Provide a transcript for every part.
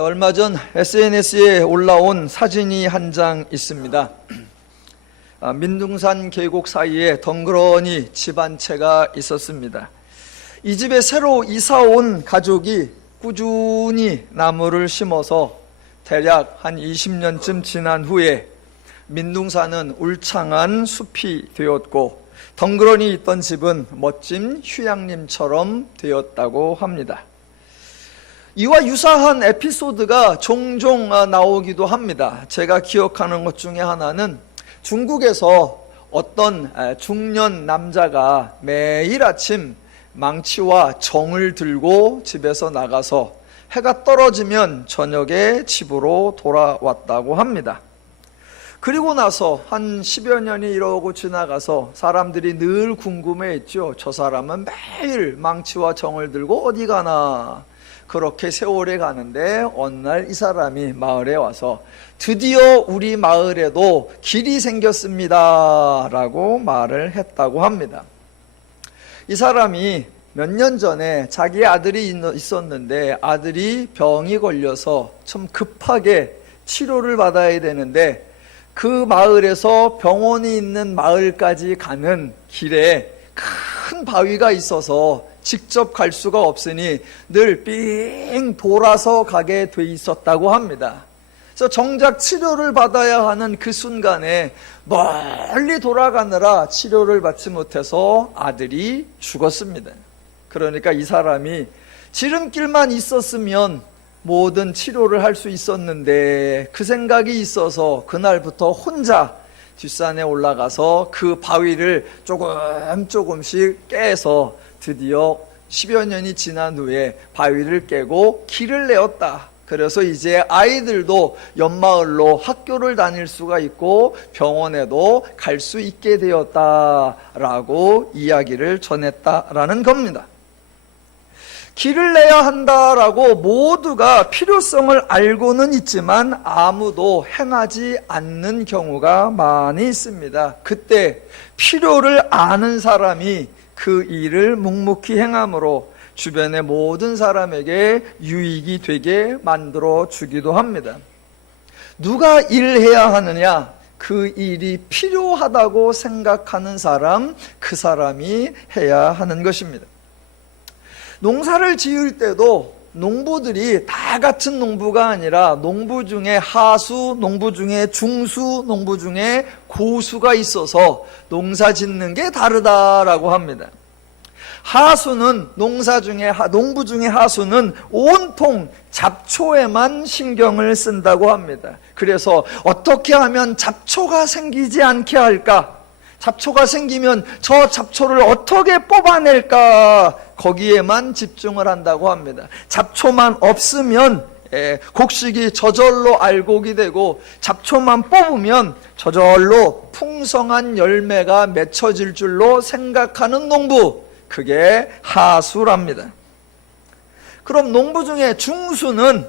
얼마 전 SNS에 올라온 사진이 한 장 있습니다. 민둥산 계곡 사이에 덩그러니 집 한 채가 있었습니다. 이 집에 새로 이사 온 가족이 꾸준히 나무를 심어서 대략 한 20년쯤 지난 후에 민둥산은 울창한 숲이 되었고 덩그러니 있던 집은 멋진 휴양림처럼 되었다고 합니다. 이와 유사한 에피소드가 종종 나오기도 합니다. 제가 기억하는 것 중에 하나는 중국에서 어떤 중년 남자가 매일 아침 망치와 정을 들고 집에서 나가서 해가 떨어지면 저녁에 집으로 돌아왔다고 합니다. 그리고 나서 한 10여 년이 이러고 지나가서 사람들이 늘 궁금해했죠. 저 사람은 매일 망치와 정을 들고 어디 가나. 그렇게 세월이 가는데 어느 날 이 사람이 마을에 와서 드디어 우리 마을에도 길이 생겼습니다 라고 말을 했다고 합니다. 이 사람이 몇 년 전에 자기 아들이 있었는데 아들이 병이 걸려서 좀 급하게 치료를 받아야 되는데 그 마을에서 병원이 있는 마을까지 가는 길에 큰 바위가 있어서 직접 갈 수가 없으니 늘 삥 돌아서 가게 돼 있었다고 합니다. 그래서 정작 치료를 받아야 하는 그 순간에 멀리 돌아가느라 치료를 받지 못해서 아들이 죽었습니다. 그러니까 이 사람이 지름길만 있었으면 모든 치료를 할 수 있었는데 그 생각이 있어서 그날부터 혼자 뒷산에 올라가서 그 바위를 조금씩 깨서 드디어 10여 년이 지난 후에 바위를 깨고 길을 내었다. 그래서 이제 아이들도 옆마을로 학교를 다닐 수가 있고 병원에도 갈 수 있게 되었다라고 이야기를 전했다라는 겁니다. 길을 내야 한다라고 모두가 필요성을 알고는 있지만 아무도 행하지 않는 경우가 많이 있습니다. 그때 필요를 아는 사람이 그 일을 묵묵히 행함으로 주변의 모든 사람에게 유익이 되게 만들어 주기도 합니다. 누가 일해야 하느냐? 그 일이 필요하다고 생각하는 사람, 그 사람이 해야 하는 것입니다. 농사를 지을 때도 농부들이 다 같은 농부가 아니라 농부 중에 하수, 농부 중에 중수, 농부 중에 고수가 있어서 농사 짓는 게 다르다라고 합니다. 하수는 농부 중에 하수는 온통 잡초에만 신경을 쓴다고 합니다. 그래서 어떻게 하면 잡초가 생기지 않게 할까? 잡초가 생기면 저 잡초를 어떻게 뽑아낼까? 거기에만 집중을 한다고 합니다. 잡초만 없으면 곡식이 저절로 알곡이 되고 잡초만 뽑으면 저절로 풍성한 열매가 맺혀질 줄로 생각하는 농부, 그게 하수랍니다. 그럼 농부 중에 중수는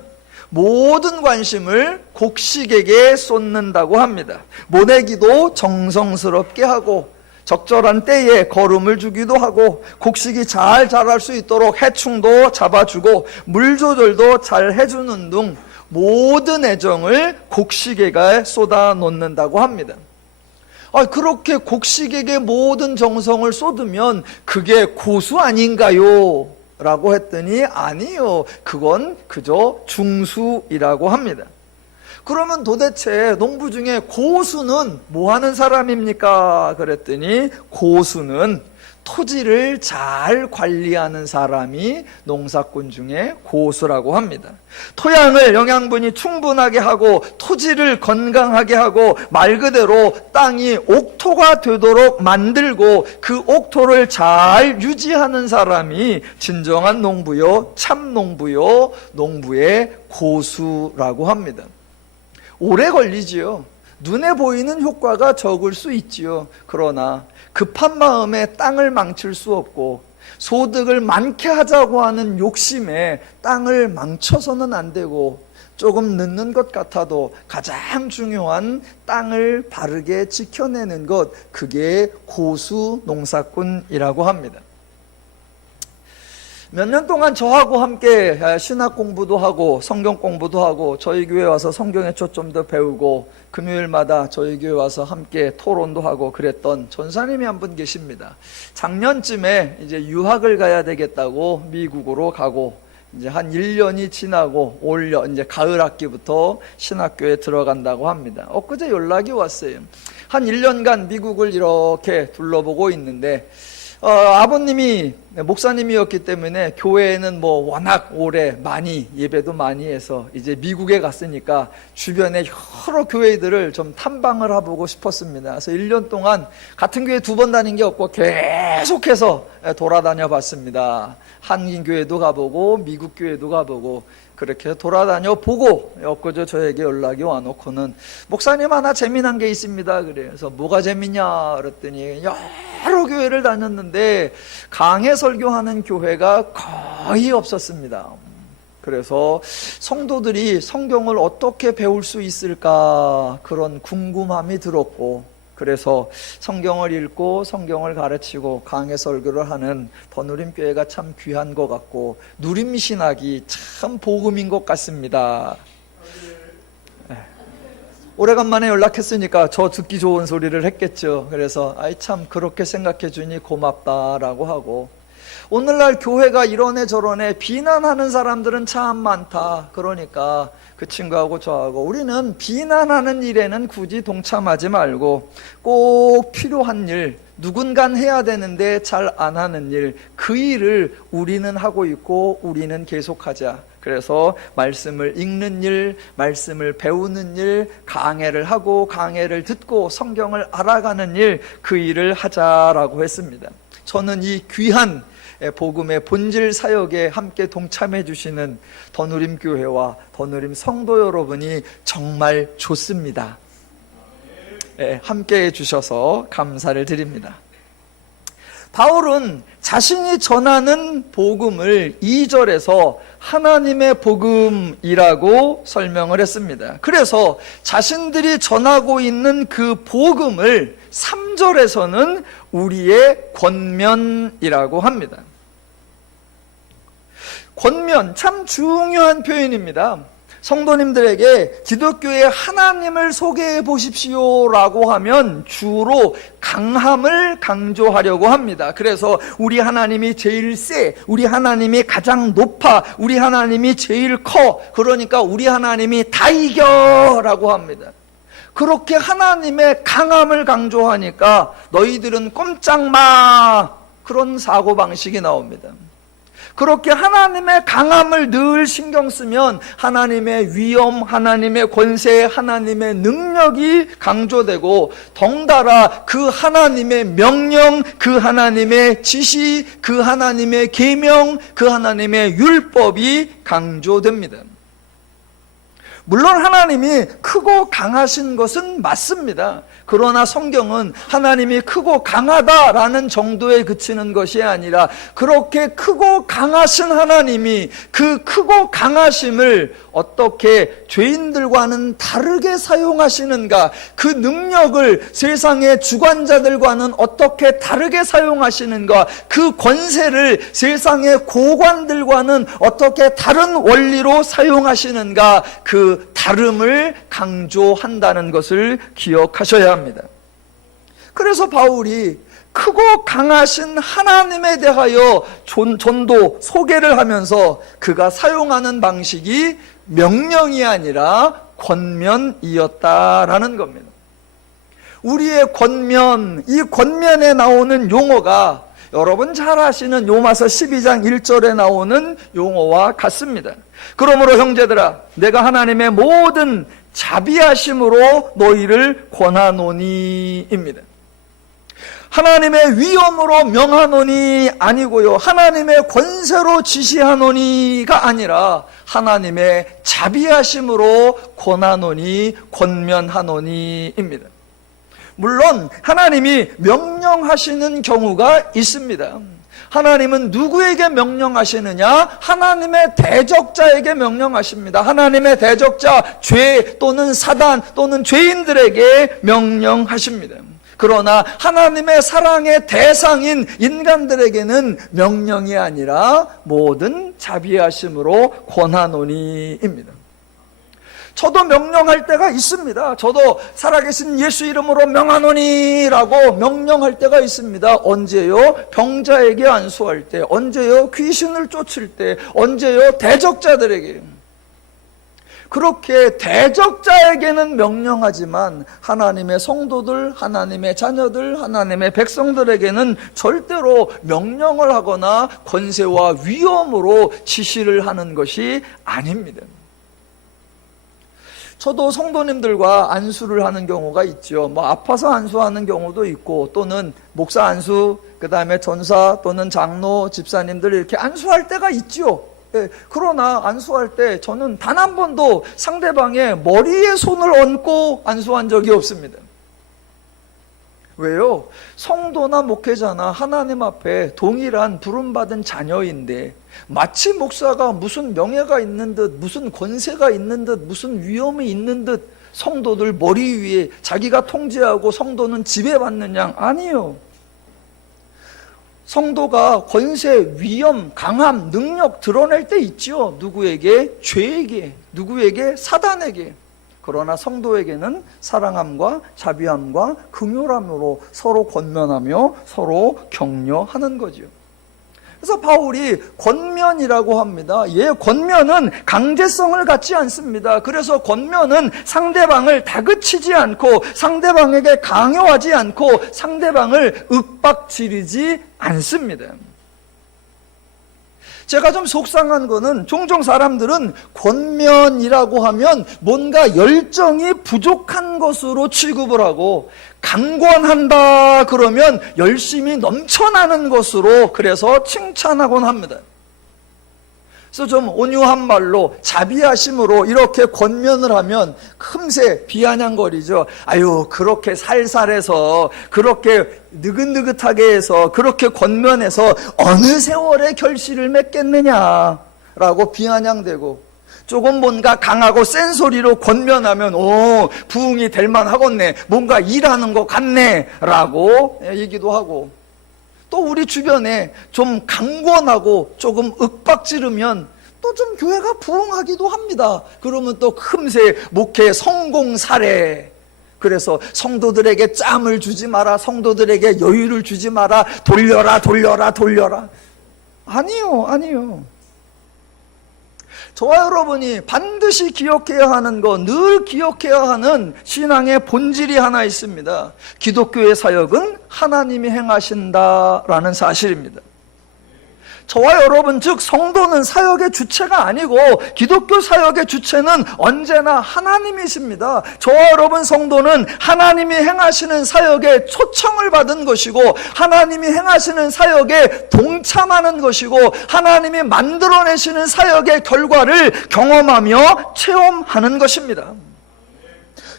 모든 관심을 곡식에게 쏟는다고 합니다. 모내기도 정성스럽게 하고 적절한 때에 거름을 주기도 하고 곡식이 잘 자랄 수 있도록 해충도 잡아주고 물 조절도 잘 해주는 등 모든 애정을 곡식에게 쏟아 놓는다고 합니다. 그렇게 곡식에게 모든 정성을 쏟으면 그게 고수 아닌가요? 라고 했더니 아니요. 그건 그저 중수이라고 합니다. 그러면 도대체 농부 중에 고수는 뭐 하는 사람입니까? 그랬더니 고수는 토지를 잘 관리하는 사람이 농사꾼 중에 고수라고 합니다. 토양을 영양분이 충분하게 하고 토지를 건강하게 하고 말 그대로 땅이 옥토가 되도록 만들고 그 옥토를 잘 유지하는 사람이 진정한 농부요, 참 농부요, 농부의 고수라고 합니다. 오래 걸리지요. 눈에 보이는 효과가 적을 수 있지요. 그러나 급한 마음에 땅을 망칠 수 없고 소득을 많게 하자고 하는 욕심에 땅을 망쳐서는 안 되고 조금 늦는 것 같아도 가장 중요한 땅을 바르게 지켜내는 것, 그게 고수 농사꾼이라고 합니다. 몇 년 동안 저하고 함께 신학 공부도 하고 성경 공부도 하고 저희 교회 와서 성경의 초점도 배우고 금요일마다 저희 교회 와서 함께 토론도 하고 그랬던 전사님이 한 분 계십니다. 작년쯤에 이제 유학을 가야 되겠다고 미국으로 가고 이제 한 1년이 지나고 올 이제 가을 학기부터 신학교에 들어간다고 합니다. 엊그제 연락이 왔어요. 한 1년간 미국을 이렇게 둘러보고 있는데 아버님이 목사님이었기 때문에 교회에는 뭐 워낙 오래 많이 예배도 많이 해서 이제 미국에 갔으니까 주변에 여러 교회들을 좀 탐방을 해보고 싶었습니다. 그래서 1년 동안 같은 교회 2번 다닌 게 없고 계속해서 돌아다녀 봤습니다. 한인 교회도 가보고 미국 교회도 가보고 그렇게 돌아다녀 보고 엊그제 저에게 연락이 와놓고는 목사님 하나 재미난 게 있습니다. 그래서 뭐가 재미냐 그랬더니 여러 교회를 다녔는데 강해 설교하는 교회가 거의 없었습니다. 그래서 성도들이 성경을 어떻게 배울 수 있을까 그런 궁금함이 들었고 그래서 성경을 읽고 성경을 가르치고 강해 설교를 하는 더누림교회가 참 귀한 것 같고 누림신학이 참 복음인 것 같습니다. 오래간만에 연락했으니까 저 듣기 좋은 소리를 했겠죠. 그래서 아이 참 그렇게 생각해 주니 고맙다라고 하고 오늘날 교회가 이러네 저러네 비난하는 사람들은 참 많다. 그러니까 그 친구하고 저하고 우리는 비난하는 일에는 굳이 동참하지 말고 꼭 필요한 일, 누군간 해야 되는데 잘 안 하는 일, 그 일을 우리는 하고 있고 우리는 계속하자. 그래서 말씀을 읽는 일, 말씀을 배우는 일, 강해를 하고 강해를 듣고 성경을 알아가는 일, 그 일을 하자라고 했습니다. 저는 이 귀한 복음의 본질 사역에 함께 동참해 주시는 더누림교회와 더누림 성도 여러분이 정말 좋습니다. 함께 해 주셔서 감사를 드립니다. 바울은 자신이 전하는 복음을 2절에서 하나님의 복음이라고 설명을 했습니다. 그래서 자신들이 전하고 있는 그 복음을 3절에서는 우리의 권면이라고 합니다. 권면 참 중요한 표현입니다. 성도님들에게 기독교의 하나님을 소개해 보십시오라고 하면 주로 강함을 강조하려고 합니다. 그래서 우리 하나님이 제일 세, 우리 하나님이 가장 높아, 우리 하나님이 제일 커, 그러니까 우리 하나님이 다 이겨라고 합니다. 그렇게 하나님의 강함을 강조하니까 너희들은 꼼짝 마, 그런 사고방식이 나옵니다. 그렇게 하나님의 강함을 늘 신경 쓰면 하나님의 위엄, 하나님의 권세, 하나님의 능력이 강조되고 덩달아 그 하나님의 명령, 그 하나님의 지시, 그 하나님의 계명, 그 하나님의 율법이 강조됩니다. 물론 하나님이 크고 강하신 것은 맞습니다. 그러나 성경은 하나님이 크고 강하다라는 정도에 그치는 것이 아니라 그렇게 크고 강하신 하나님이 그 크고 강하심을 어떻게 죄인들과는 다르게 사용하시는가, 그 능력을 세상의 주관자들과는 어떻게 다르게 사용하시는가, 그 권세를 세상의 고관들과는 어떻게 다른 원리로 사용하시는가, 그 다름을 강조한다는 것을 기억하셔야 합니다. 그래서 바울이 크고 강하신 하나님에 대하여 전도 소개를 하면서 그가 사용하는 방식이 명령이 아니라 권면이었다라는 겁니다. 우리의 권면, 이 권면에 나오는 용어가 여러분 잘 아시는 요마서 12장 1절에 나오는 용어와 같습니다. 그러므로 형제들아, 내가 하나님의 모든 자비하심으로 너희를 권하노니입니다. 하나님의 위엄으로 명하노니 아니고요, 하나님의 권세로 지시하노니가 아니라 하나님의 자비하심으로 권하노니, 권면하노니입니다. 물론 하나님이 명령하시는 경우가 있습니다. 하나님은 누구에게 명령하시느냐? 하나님의 대적자에게 명령하십니다. 하나님의 대적자, 죄 또는 사단 또는 죄인들에게 명령하십니다. 그러나 하나님의 사랑의 대상인 인간들에게는 명령이 아니라 모든 자비하심으로 권하노니입니다. 저도 명령할 때가 있습니다. 저도 살아계신 예수 이름으로 명하노니라고 명령할 때가 있습니다. 언제요? 병자에게 안수할 때, 언제요? 귀신을 쫓을 때, 언제요? 대적자들에게. 그렇게 대적자에게는 명령하지만 하나님의 성도들, 하나님의 자녀들, 하나님의 백성들에게는 절대로 명령을 하거나 권세와 위엄으로 지시를 하는 것이 아닙니다. 저도 성도님들과 안수를 하는 경우가 있죠. 아파서 안수하는 경우도 있고, 또는 목사 안수, 그 다음에 전사 또는 장로, 집사님들 이렇게 안수할 때가 있죠. 그러나 안수할 때 저는 단 한 번도 상대방의 머리에 손을 얹고 안수한 적이 없습니다. 왜요? 성도나 목회자나 하나님 앞에 동일한 부름받은 자녀인데 마치 목사가 무슨 명예가 있는 듯, 무슨 권세가 있는 듯, 무슨 위엄이 있는 듯 성도들 머리 위에 자기가 통제하고 성도는 지배받는 양, 아니에요. 성도가 권세, 위엄, 강함, 능력 드러낼 때 있죠. 누구에게? 죄에게, 누구에게? 사단에게. 그러나 성도에게는 사랑함과 자비함과 긍휼함으로 서로 권면하며 서로 격려하는 거죠. 그래서 바울이 권면이라고 합니다. 권면은 강제성을 갖지 않습니다. 그래서 권면은 상대방을 다그치지 않고 상대방에게 강요하지 않고 상대방을 윽박지르지 않습니다. 제가 좀 속상한 거는 종종 사람들은 권면이라고 하면 뭔가 열정이 부족한 것으로 취급을 하고, 강권한다 그러면 열심히 넘쳐나는 것으로 그래서 칭찬하곤 합니다. 그래서 좀 온유한 말로 자비하심으로 이렇게 권면을 하면 금세 비아냥거리죠. 아유, 그렇게 살살해서 그렇게 느긋느긋하게 해서 그렇게 권면해서 어느 세월에 결실을 맺겠느냐라고 비아냥대고, 조금 뭔가 강하고 센 소리로 권면하면 부흥이 될 만하겠네, 뭔가 일하는 것 같네 라고 얘기도 하고, 또 우리 주변에 좀 강권하고 조금 윽박지르면 또 좀 교회가 부흥하기도 합니다. 그러면 또 금세 목회 성공 사례, 그래서 성도들에게 짬을 주지 마라, 성도들에게 여유를 주지 마라, 돌려라 돌려라 돌려라. 아니요. 저와 여러분이 반드시 기억해야 하는 거, 늘 기억해야 하는 신앙의 본질이 하나 있습니다. 기독교의 사역은 하나님이 행하신다라는 사실입니다. 저와 여러분, 즉 성도는 사역의 주체가 아니고 기독교 사역의 주체는 언제나 하나님이십니다. 저와 여러분 성도는 하나님이 행하시는 사역에 초청을 받은 것이고, 하나님이 행하시는 사역에 동참하는 것이고, 하나님이 만들어내시는 사역의 결과를 경험하며 체험하는 것입니다.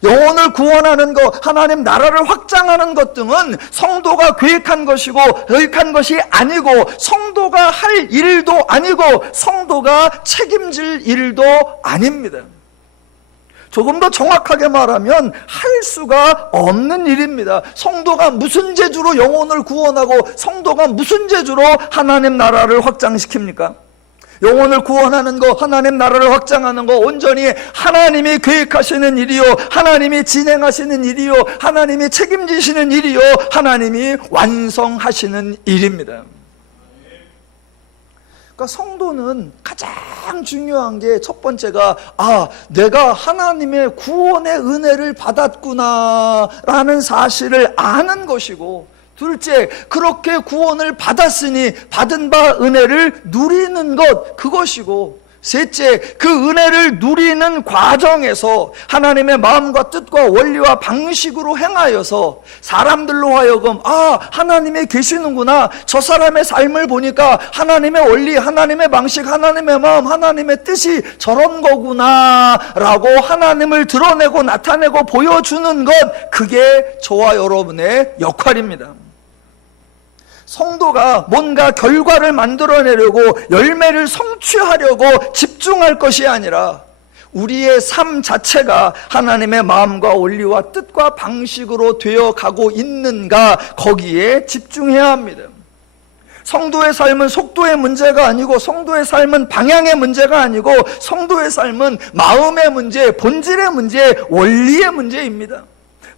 영혼을 구원하는 것, 하나님 나라를 확장하는 것 등은 성도가 계획한 것이고 계획한 것이 아니고, 성도가 할 일도 아니고 성도가 책임질 일도 아닙니다. 조금 더 정확하게 말하면 할 수가 없는 일입니다. 성도가 무슨 재주로 영혼을 구원하고 성도가 무슨 재주로 하나님 나라를 확장시킵니까? 영혼을 구원하는 것, 하나님 나라를 확장하는 것, 온전히 하나님이 계획하시는 일이요, 하나님이 진행하시는 일이요, 하나님이 책임지시는 일이요, 하나님이 완성하시는 일입니다. 그러니까 성도는 가장 중요한 게, 첫 번째가 내가 하나님의 구원의 은혜를 받았구나 라는 사실을 아는 것이고, 둘째, 그렇게 구원을 받았으니 받은 바 은혜를 누리는 것, 그것이고, 셋째, 그 은혜를 누리는 과정에서 하나님의 마음과 뜻과 원리와 방식으로 행하여서 사람들로 하여금 하나님이 계시는구나, 저 사람의 삶을 보니까 하나님의 원리, 하나님의 방식, 하나님의 마음, 하나님의 뜻이 저런 거구나 라고 하나님을 드러내고 나타내고 보여주는 것, 그게 저와 여러분의 역할입니다. 성도가 뭔가 결과를 만들어내려고 열매를 성취하려고 집중할 것이 아니라, 우리의 삶 자체가 하나님의 마음과 원리와 뜻과 방식으로 되어가고 있는가, 거기에 집중해야 합니다. 성도의 삶은 속도의 문제가 아니고, 성도의 삶은 방향의 문제가 아니고, 성도의 삶은 마음의 문제, 본질의 문제, 원리의 문제입니다.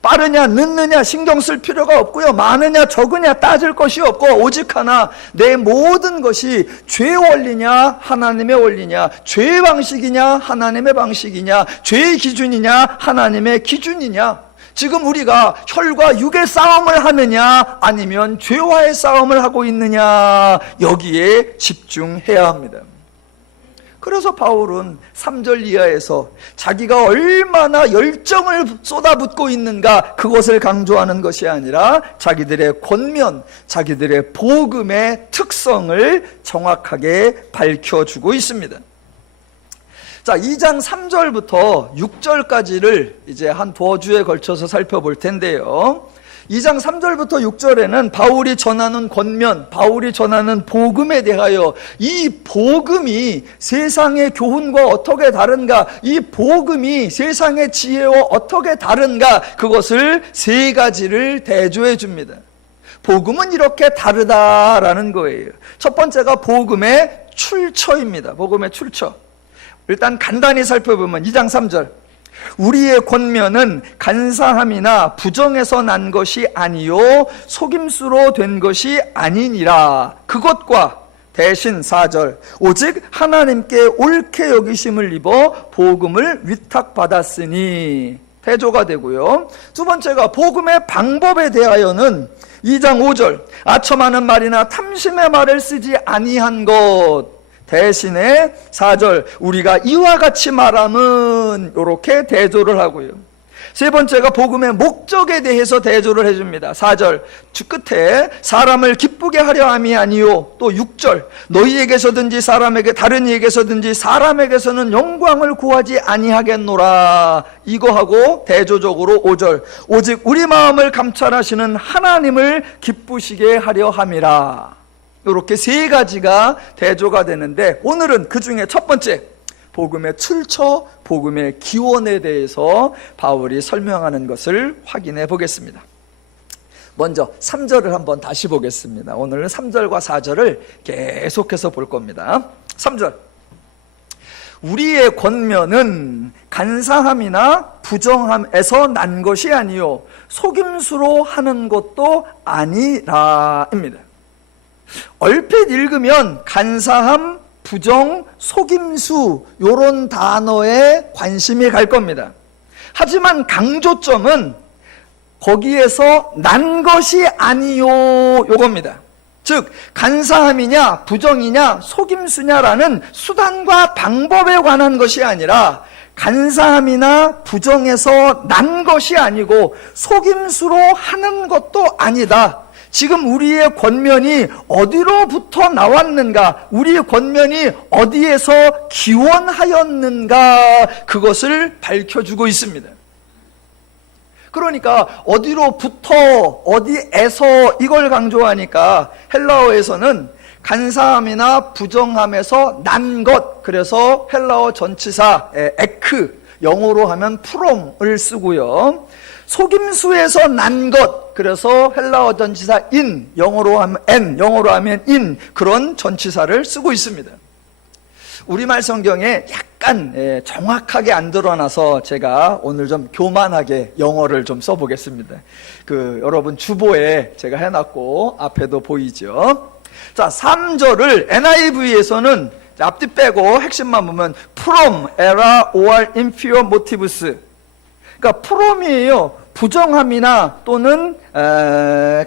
빠르냐 늦느냐 신경 쓸 필요가 없고요, 많으냐 적으냐 따질 것이 없고, 오직 하나, 내 모든 것이 죄의 원리냐 하나님의 원리냐, 죄의 방식이냐 하나님의 방식이냐, 죄의 기준이냐 하나님의 기준이냐, 지금 우리가 혈과 육의 싸움을 하느냐 아니면 죄와의 싸움을 하고 있느냐, 여기에 집중해야 합니다. 그래서 바울은 3절 이하에서 자기가 얼마나 열정을 쏟아붓고 있는가, 그것을 강조하는 것이 아니라 자기들의 권면, 자기들의 복음의 특성을 정확하게 밝혀주고 있습니다. 자, 2장 3절부터 6절까지를 이제 한 두어주에 걸쳐서 살펴볼 텐데요. 2장 3절부터 6절에는 바울이 전하는 권면, 바울이 전하는 복음에 대하여, 이 복음이 세상의 교훈과 어떻게 다른가, 이 복음이 세상의 지혜와 어떻게 다른가, 그것을 세 가지를 대조해 줍니다. 복음은 이렇게 다르다라는 거예요. 첫 번째가 복음의 출처입니다. 복음의 출처. 일단 간단히 살펴보면 2장 3절, 우리의 권면은 간사함이나 부정에서 난 것이 아니요 속임수로 된 것이 아니니라. 그것과 대신 4절, 오직 하나님께 옳게 여기심을 입어 복음을 위탁받았으니, 대조가 되고요. 두 번째가 복음의 방법에 대하여는 2장 5절, 아첨하는 말이나 탐심의 말을 쓰지 아니한 것, 대신에 4절, 우리가 이와 같이 말함은, 이렇게 대조를 하고요. 세 번째가 복음의 목적에 대해서 대조를 해줍니다. 4절 주 끝에 사람을 기쁘게 하려 함이 아니요, 또 6절, 너희에게서든지 사람에게, 다른 이에게서든지 사람에게서는 영광을 구하지 아니하겠노라, 이거하고 대조적으로 5절, 오직 우리 마음을 감찰하시는 하나님을 기쁘시게 하려 함이라. 이렇게 세 가지가 대조가 되는데, 오늘은 그 중에 첫 번째, 복음의 출처, 복음의 기원에 대해서 바울이 설명하는 것을 확인해 보겠습니다. 먼저 3절을 한번 다시 보겠습니다. 오늘은 3절과 4절을 계속해서 볼 겁니다. 3절, 우리의 권면은 간사함이나 부정함에서 난 것이 아니요 속임수로 하는 것도 아니라입니다. 얼핏 읽으면 간사함, 부정, 속임수, 요런 단어에 관심이 갈 겁니다. 하지만 강조점은 거기에서 난 것이 아니요, 요겁니다. 즉 간사함이냐 부정이냐 속임수냐라는 수단과 방법에 관한 것이 아니라, 간사함이나 부정에서 난 것이 아니고 속임수로 하는 것도 아니다. 지금 우리의 권면이 어디로부터 나왔는가, 우리의 권면이 어디에서 기원하였는가, 그것을 밝혀주고 있습니다. 그러니까 어디로부터, 어디에서, 이걸 강조하니까 헬라어에서는 간사함이나 부정함에서 난 것, 그래서 헬라어 전치사 에크, 영어로 하면 프롬을 쓰고요. 속임수에서 난 것, 그래서 헬라어 전치사 인, 영어로 하면 엔, 영어로 하면 인, 그런 전치사를 쓰고 있습니다. 우리말 성경에 약간 정확하게 안 드러나서 제가 오늘 좀 교만하게 영어를 좀 써보겠습니다. 여러분 주보에 제가 해놨고 앞에도 보이죠. 자, 3절을 NIV에서는 앞뒤 빼고 핵심만 보면 from, error, or inferior motives, 그러니까 프롬이에요. 부정함이나 또는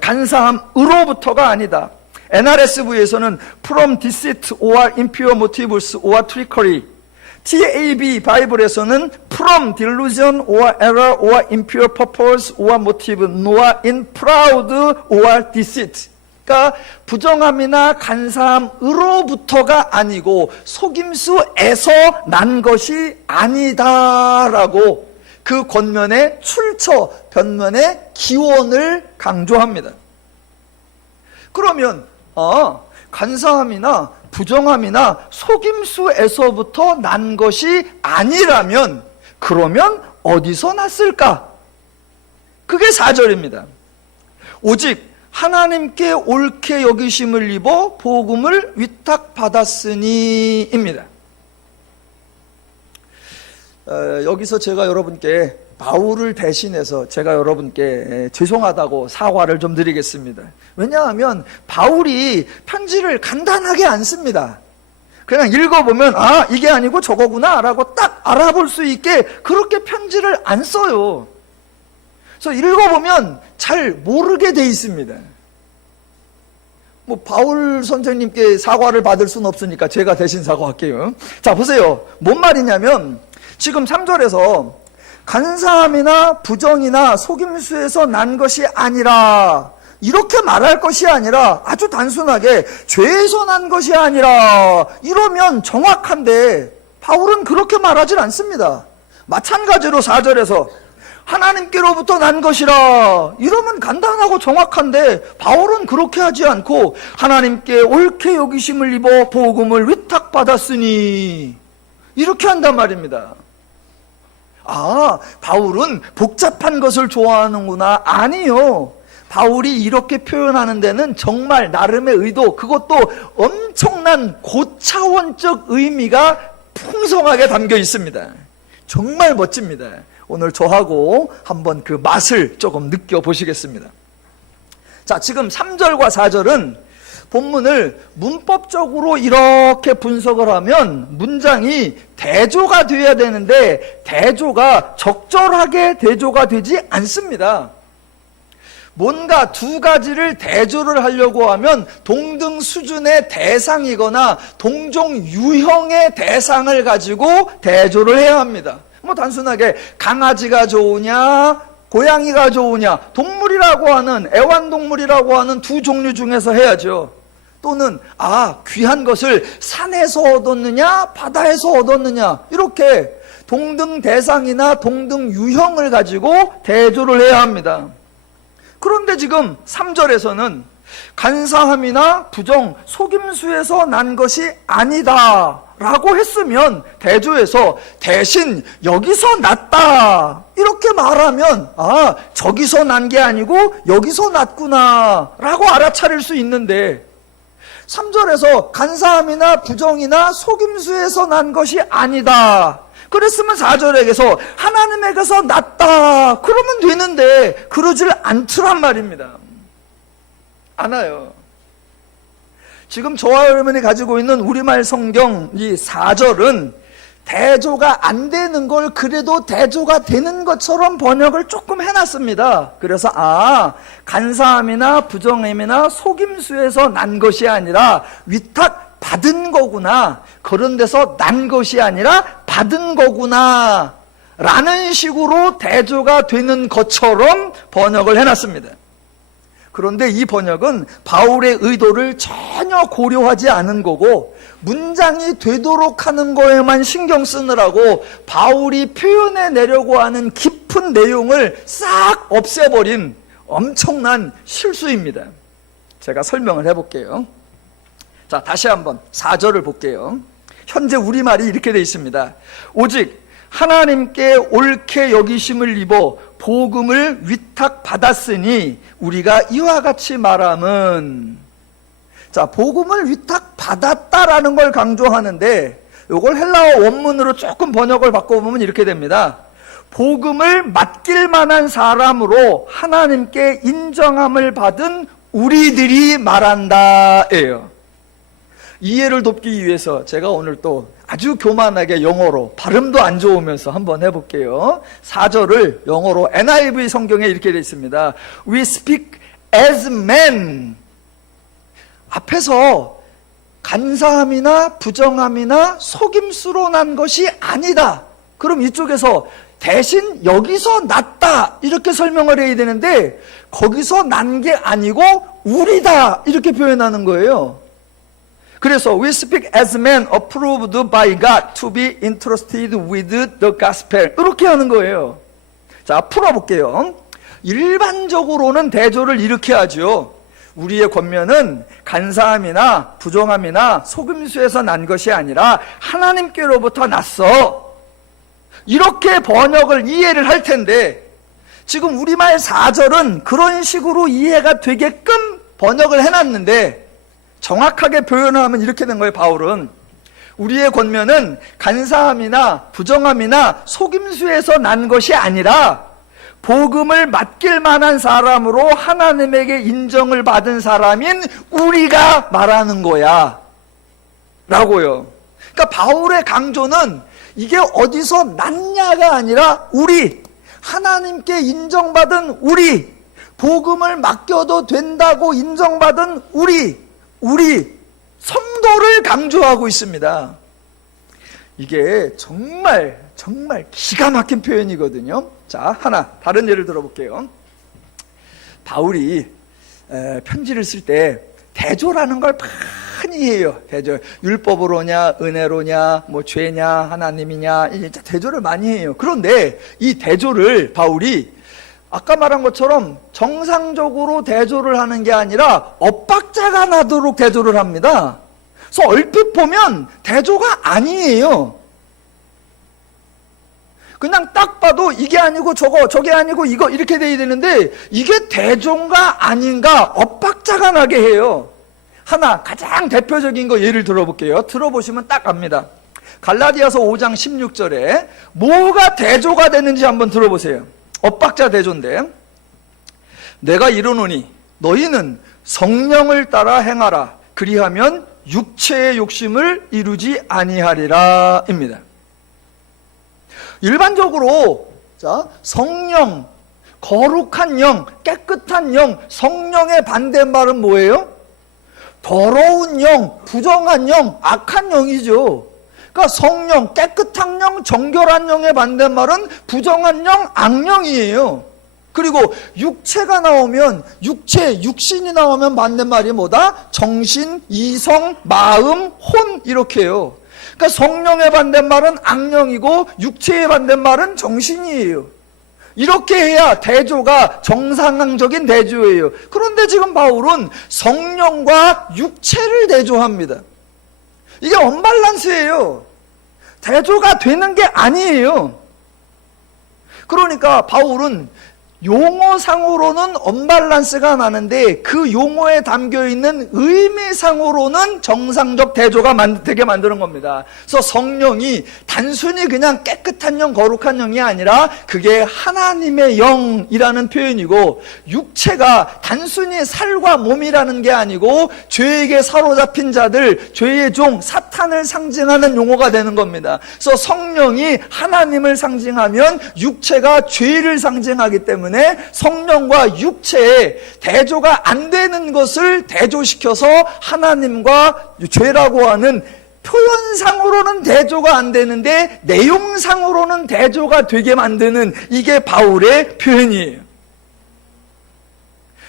간사함으로부터가 아니다. NRSV에서는 from deceit or impure motives or trickery. TAB 바이블에서는 from delusion or error or impure purpose or motive, nor in proud or deceit. 그러니까 부정함이나 간사함으로부터가 아니고 속임수에서 난 것이 아니다라고 그 권면의 출처, 변면의 기원을 강조합니다. 그러면 간사함이나 부정함이나 속임수에서부터 난 것이 아니라면 그러면 어디서 났을까? 그게 4절입니다. 오직 하나님께 옳게 여기심을 입어 복음을 위탁받았으니입니다. 여기서 제가 여러분께 바울을 대신해서 제가 여러분께 죄송하다고 사과를 좀 드리겠습니다. 왜냐하면 바울이 편지를 간단하게 안 씁니다. 그냥 읽어보면 이게 아니고 저거구나 라고 딱 알아볼 수 있게 그렇게 편지를 안 써요. 그래서 읽어보면 잘 모르게 돼 있습니다. 바울 선생님께 사과를 받을 수는 없으니까 제가 대신 사과할게요. 자, 보세요. 뭔 말이냐면 지금 3절에서 간사함이나 부정이나 속임수에서 난 것이 아니라, 이렇게 말할 것이 아니라 아주 단순하게 죄에서 난 것이 아니라 이러면 정확한데 바울은 그렇게 말하질 않습니다. 마찬가지로 4절에서 하나님께로부터 난 것이라 이러면 간단하고 정확한데 바울은 그렇게 하지 않고 하나님께 옳게 여기심을 입어 복음을 위탁받았으니 이렇게 한단 말입니다. 바울은 복잡한 것을 좋아하는구나. 아니요. 바울이 이렇게 표현하는 데는 정말 나름의 의도, 그것도 엄청난 고차원적 의미가 풍성하게 담겨 있습니다. 정말 멋집니다. 오늘 저하고 한번 그 맛을 조금 느껴보시겠습니다. 자, 지금 3절과 4절은 본문을 문법적으로 이렇게 분석을 하면 문장이 대조가 되어야 되는데 대조가 적절하게 대조가 되지 않습니다. 뭔가 두 가지를 대조를 하려고 하면 동등 수준의 대상이거나 동종 유형의 대상을 가지고 대조를 해야 합니다. 단순하게 강아지가 좋으냐 고양이가 좋으냐, 동물이라고 하는, 애완동물이라고 하는 두 종류 중에서 해야죠. 또는 귀한 것을 산에서 얻었느냐 바다에서 얻었느냐, 이렇게 동등 대상이나 동등 유형을 가지고 대조를 해야 합니다. 그런데 지금 3절에서는 간사함이나 부정, 속임수에서 난 것이 아니다 라고 했으면 대조에서 대신 여기서 났다 이렇게 말하면 저기서 난 게 아니고 여기서 났구나 라고 알아차릴 수 있는데, 3절에서 간사함이나 부정이나 속임수에서 난 것이 아니다 그랬으면 4절에게서 하나님에게서 났다 그러면 되는데 그러질 않더란 말입니다. 않아요. 지금 저와 여러분이 가지고 있는 우리말 성경 이 4절은 대조가 안 되는 걸 그래도 대조가 되는 것처럼 번역을 조금 해놨습니다. 그래서 간사함이나 부정함이나 속임수에서 난 것이 아니라 위탁 받은 거구나, 그런 데서 난 것이 아니라 받은 거구나 라는 식으로 대조가 되는 것처럼 번역을 해놨습니다. 그런데 이 번역은 바울의 의도를 전혀 고려하지 않은 거고, 문장이 되도록 하는 거에만 신경 쓰느라고 바울이 표현해내려고 하는 깊은 내용을 싹 없애버린 엄청난 실수입니다. 제가 설명을 해볼게요. 자, 다시 한번 4절을 볼게요. 현재 우리말이 이렇게 되어 있습니다. 오직 하나님께 옳게 여기심을 입어 복음을 위탁받았으니 우리가 이와 같이 말함은, 자, 복음을 위탁받았다라는 걸 강조하는데 이걸 헬라어 원문으로 조금 번역을 바꿔보면 이렇게 됩니다. 복음을 맡길 만한 사람으로 하나님께 인정함을 받은 우리들이 말한다예요. 이해를 돕기 위해서 제가 오늘 또 아주 교만하게 영어로, 발음도 안 좋으면서 한번 해볼게요. 4절을 영어로 NIV 성경에 이렇게 되어 있습니다. We speak as men. 앞에서 간사함이나 부정함이나 속임수로 난 것이 아니다. 그럼 이쪽에서 대신 여기서 났다 이렇게 설명을 해야 되는데 거기서 난 게 아니고 우리다 이렇게 표현하는 거예요. 그래서 we speak as men approved by God to be entrusted with the gospel 이렇게 하는 거예요. 자, 풀어볼게요. 일반적으로는 대조를 이렇게 하죠. 우리의 권면은 간사함이나 부정함이나 속임수에서 난 것이 아니라 하나님께로부터 났어. 이렇게 번역을 이해를 할 텐데 지금 우리말 4절은 그런 식으로 이해가 되게끔 번역을 해놨는데 정확하게 표현을 하면 이렇게 된 거예요. 바울은 우리의 권면은 간사함이나 부정함이나 속임수에서 난 것이 아니라 복음을 맡길 만한 사람으로 하나님에게 인정을 받은 사람인 우리가 말하는 거야 라고요. 그러니까 바울의 강조는 이게 어디서 났냐가 아니라 우리, 하나님께 인정받은 우리, 복음을 맡겨도 된다고 인정받은 우리 성도를 강조하고 있습니다. 이게 정말 기가 막힌 표현이거든요. 자, 하나 다른 예를 들어볼게요. 바울이 편지를 쓸 때 대조라는 걸 많이 해요. 대조, 율법으로냐 은혜로냐 뭐 죄냐 하나님이냐, 진짜 대조를 많이 해요. 그런데 이 대조를 바울이 아까 말한 것처럼 정상적으로 대조를 하는 게 아니라 엇박자가 나도록 대조를 합니다. 그래서 얼핏 보면 대조가 아니에요. 그냥 딱 봐도 이게 아니고 저게 아니고 이거 이렇게 돼야 되는데 이게 대조인가 아닌가 엇박자가 나게 해요. 하나 가장 대표적인 거 예를 들어볼게요. 들어보시면 딱 압니다. 갈라디아서 5장 16절에 뭐가 대조가 되는지 한번 들어보세요. 엇박자 대조인데, 내가 이르노니 너희는 성령을 따라 행하라. 그리하면 육체의 욕심을 이루지 아니하리라 입니다. 일반적으로 자, 성령, 거룩한 영, 깨끗한 영, 성령의 반대말은 뭐예요? 더러운 영, 부정한 영, 악한 영이죠. 그러니까 성령, 깨끗한 영, 정결한 영의 반대말은 부정한 영, 악령이에요. 그리고 육체가 나오면 육신이 나오면 반대말이 뭐다? 정신, 이성, 마음, 혼 이렇게요. 그러니까 성령의 반대말은 악령이고 육체의 반대말은 정신이에요. 이렇게 해야 대조가 정상적인 대조예요. 그런데 지금 바울은 성령과 육체를 대조합니다. 이게 언밸런스예요. 대조가 되는 게 아니에요. 그러니까 바울은 용어상으로는 언밸런스가 나는데 그 용어에 담겨있는 의미상으로는 정상적 대조가 되게 만드는 겁니다. 그래서 성령이 단순히 그냥 깨끗한 영, 거룩한 영이 아니라 그게 하나님의 영이라는 표현이고, 육체가 단순히 살과 몸이라는 게 아니고 죄에게 사로잡힌 자들, 죄의 종, 사탄을 상징하는 용어가 되는 겁니다. 그래서 성령이 하나님을 상징하면 육체가 죄를 상징하기 때문에 성령과 육체의 대조가 안 되는 것을 대조시켜서 하나님과 죄라고 하는 표현상으로는 대조가 안 되는데 내용상으로는 대조가 되게 만드는, 이게 바울의 표현이에요.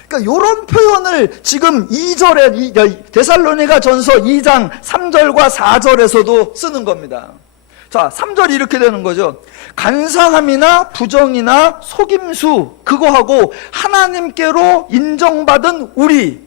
그러니까 이런 표현을 지금 2절에 데살로니가 전서 2장 3절과 4절에서도 쓰는 겁니다. 자, 3절이 이렇게 되는 거죠. 간사함이나 부정이나 속임수, 그거하고 하나님께로 인정받은 우리.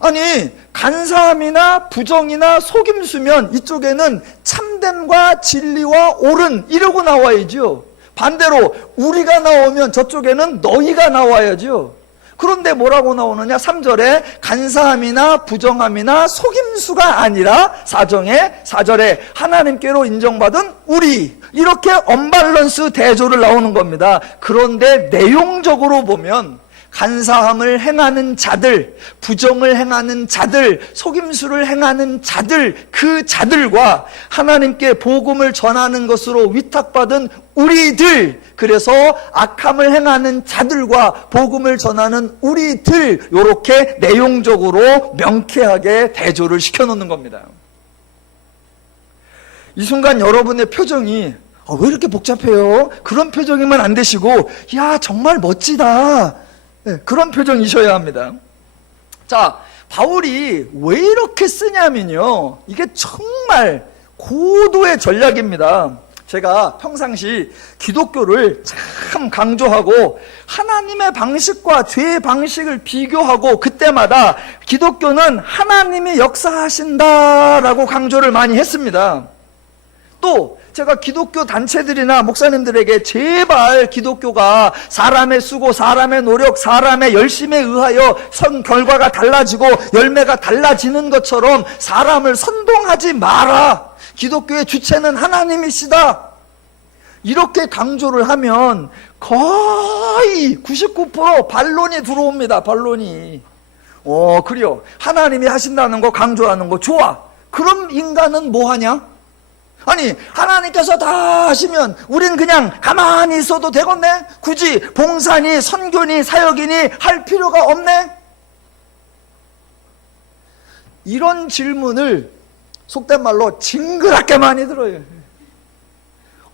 아니, 간사함이나 부정이나 속임수면 이쪽에는 참됨과 진리와 옳은 이러고 나와야죠. 반대로 우리가 나오면 저쪽에는 너희가 나와야죠. 그런데 뭐라고 나오느냐? 3절에 간사함이나 부정함이나 속임수가 아니라 4절에 하나님께로 인정받은 우리, 이렇게 언밸런스 대조를 나오는 겁니다. 그런데 내용적으로 보면 간사함을 행하는 자들, 부정을 행하는 자들, 속임수를 행하는 자들, 그 자들과 하나님께 복음을 전하는 것으로 위탁받은 우리들, 그래서 악함을 행하는 자들과 복음을 전하는 우리들, 이렇게 내용적으로 명쾌하게 대조를 시켜놓는 겁니다. 이 순간 여러분의 표정이 왜 이렇게 복잡해요? 그런 표정이면 안 되시고, 야 정말 멋지다, 그런 표정이셔야 합니다. 자, 바울이 왜 이렇게 쓰냐면요, 이게 정말 고도의 전략입니다. 제가 평상시 기독교를 참 강조하고 하나님의 방식과 죄의 방식을 비교하고 그때마다 기독교는 하나님이 역사하신다라고 강조를 많이 했습니다. 또 제가 기독교 단체들이나 목사님들에게 제발 기독교가 사람의 수고, 사람의 노력, 사람의 열심에 의하여 선 결과가 달라지고 열매가 달라지는 것처럼 사람을 선동하지 마라. 기독교의 주체는 하나님이시다. 이렇게 강조를 하면 거의 99% 반론이 들어옵니다. 반론이. 그래요. 하나님이 하신다는 거 강조하는 거 좋아. 그럼 인간은 뭐 하냐? 아니, 하나님께서 다 하시면 우린 그냥 가만히 있어도 되겠네? 굳이 봉사니 선교니 사역이니 할 필요가 없네? 이런 질문을 속된 말로 징그럽게 많이 들어요.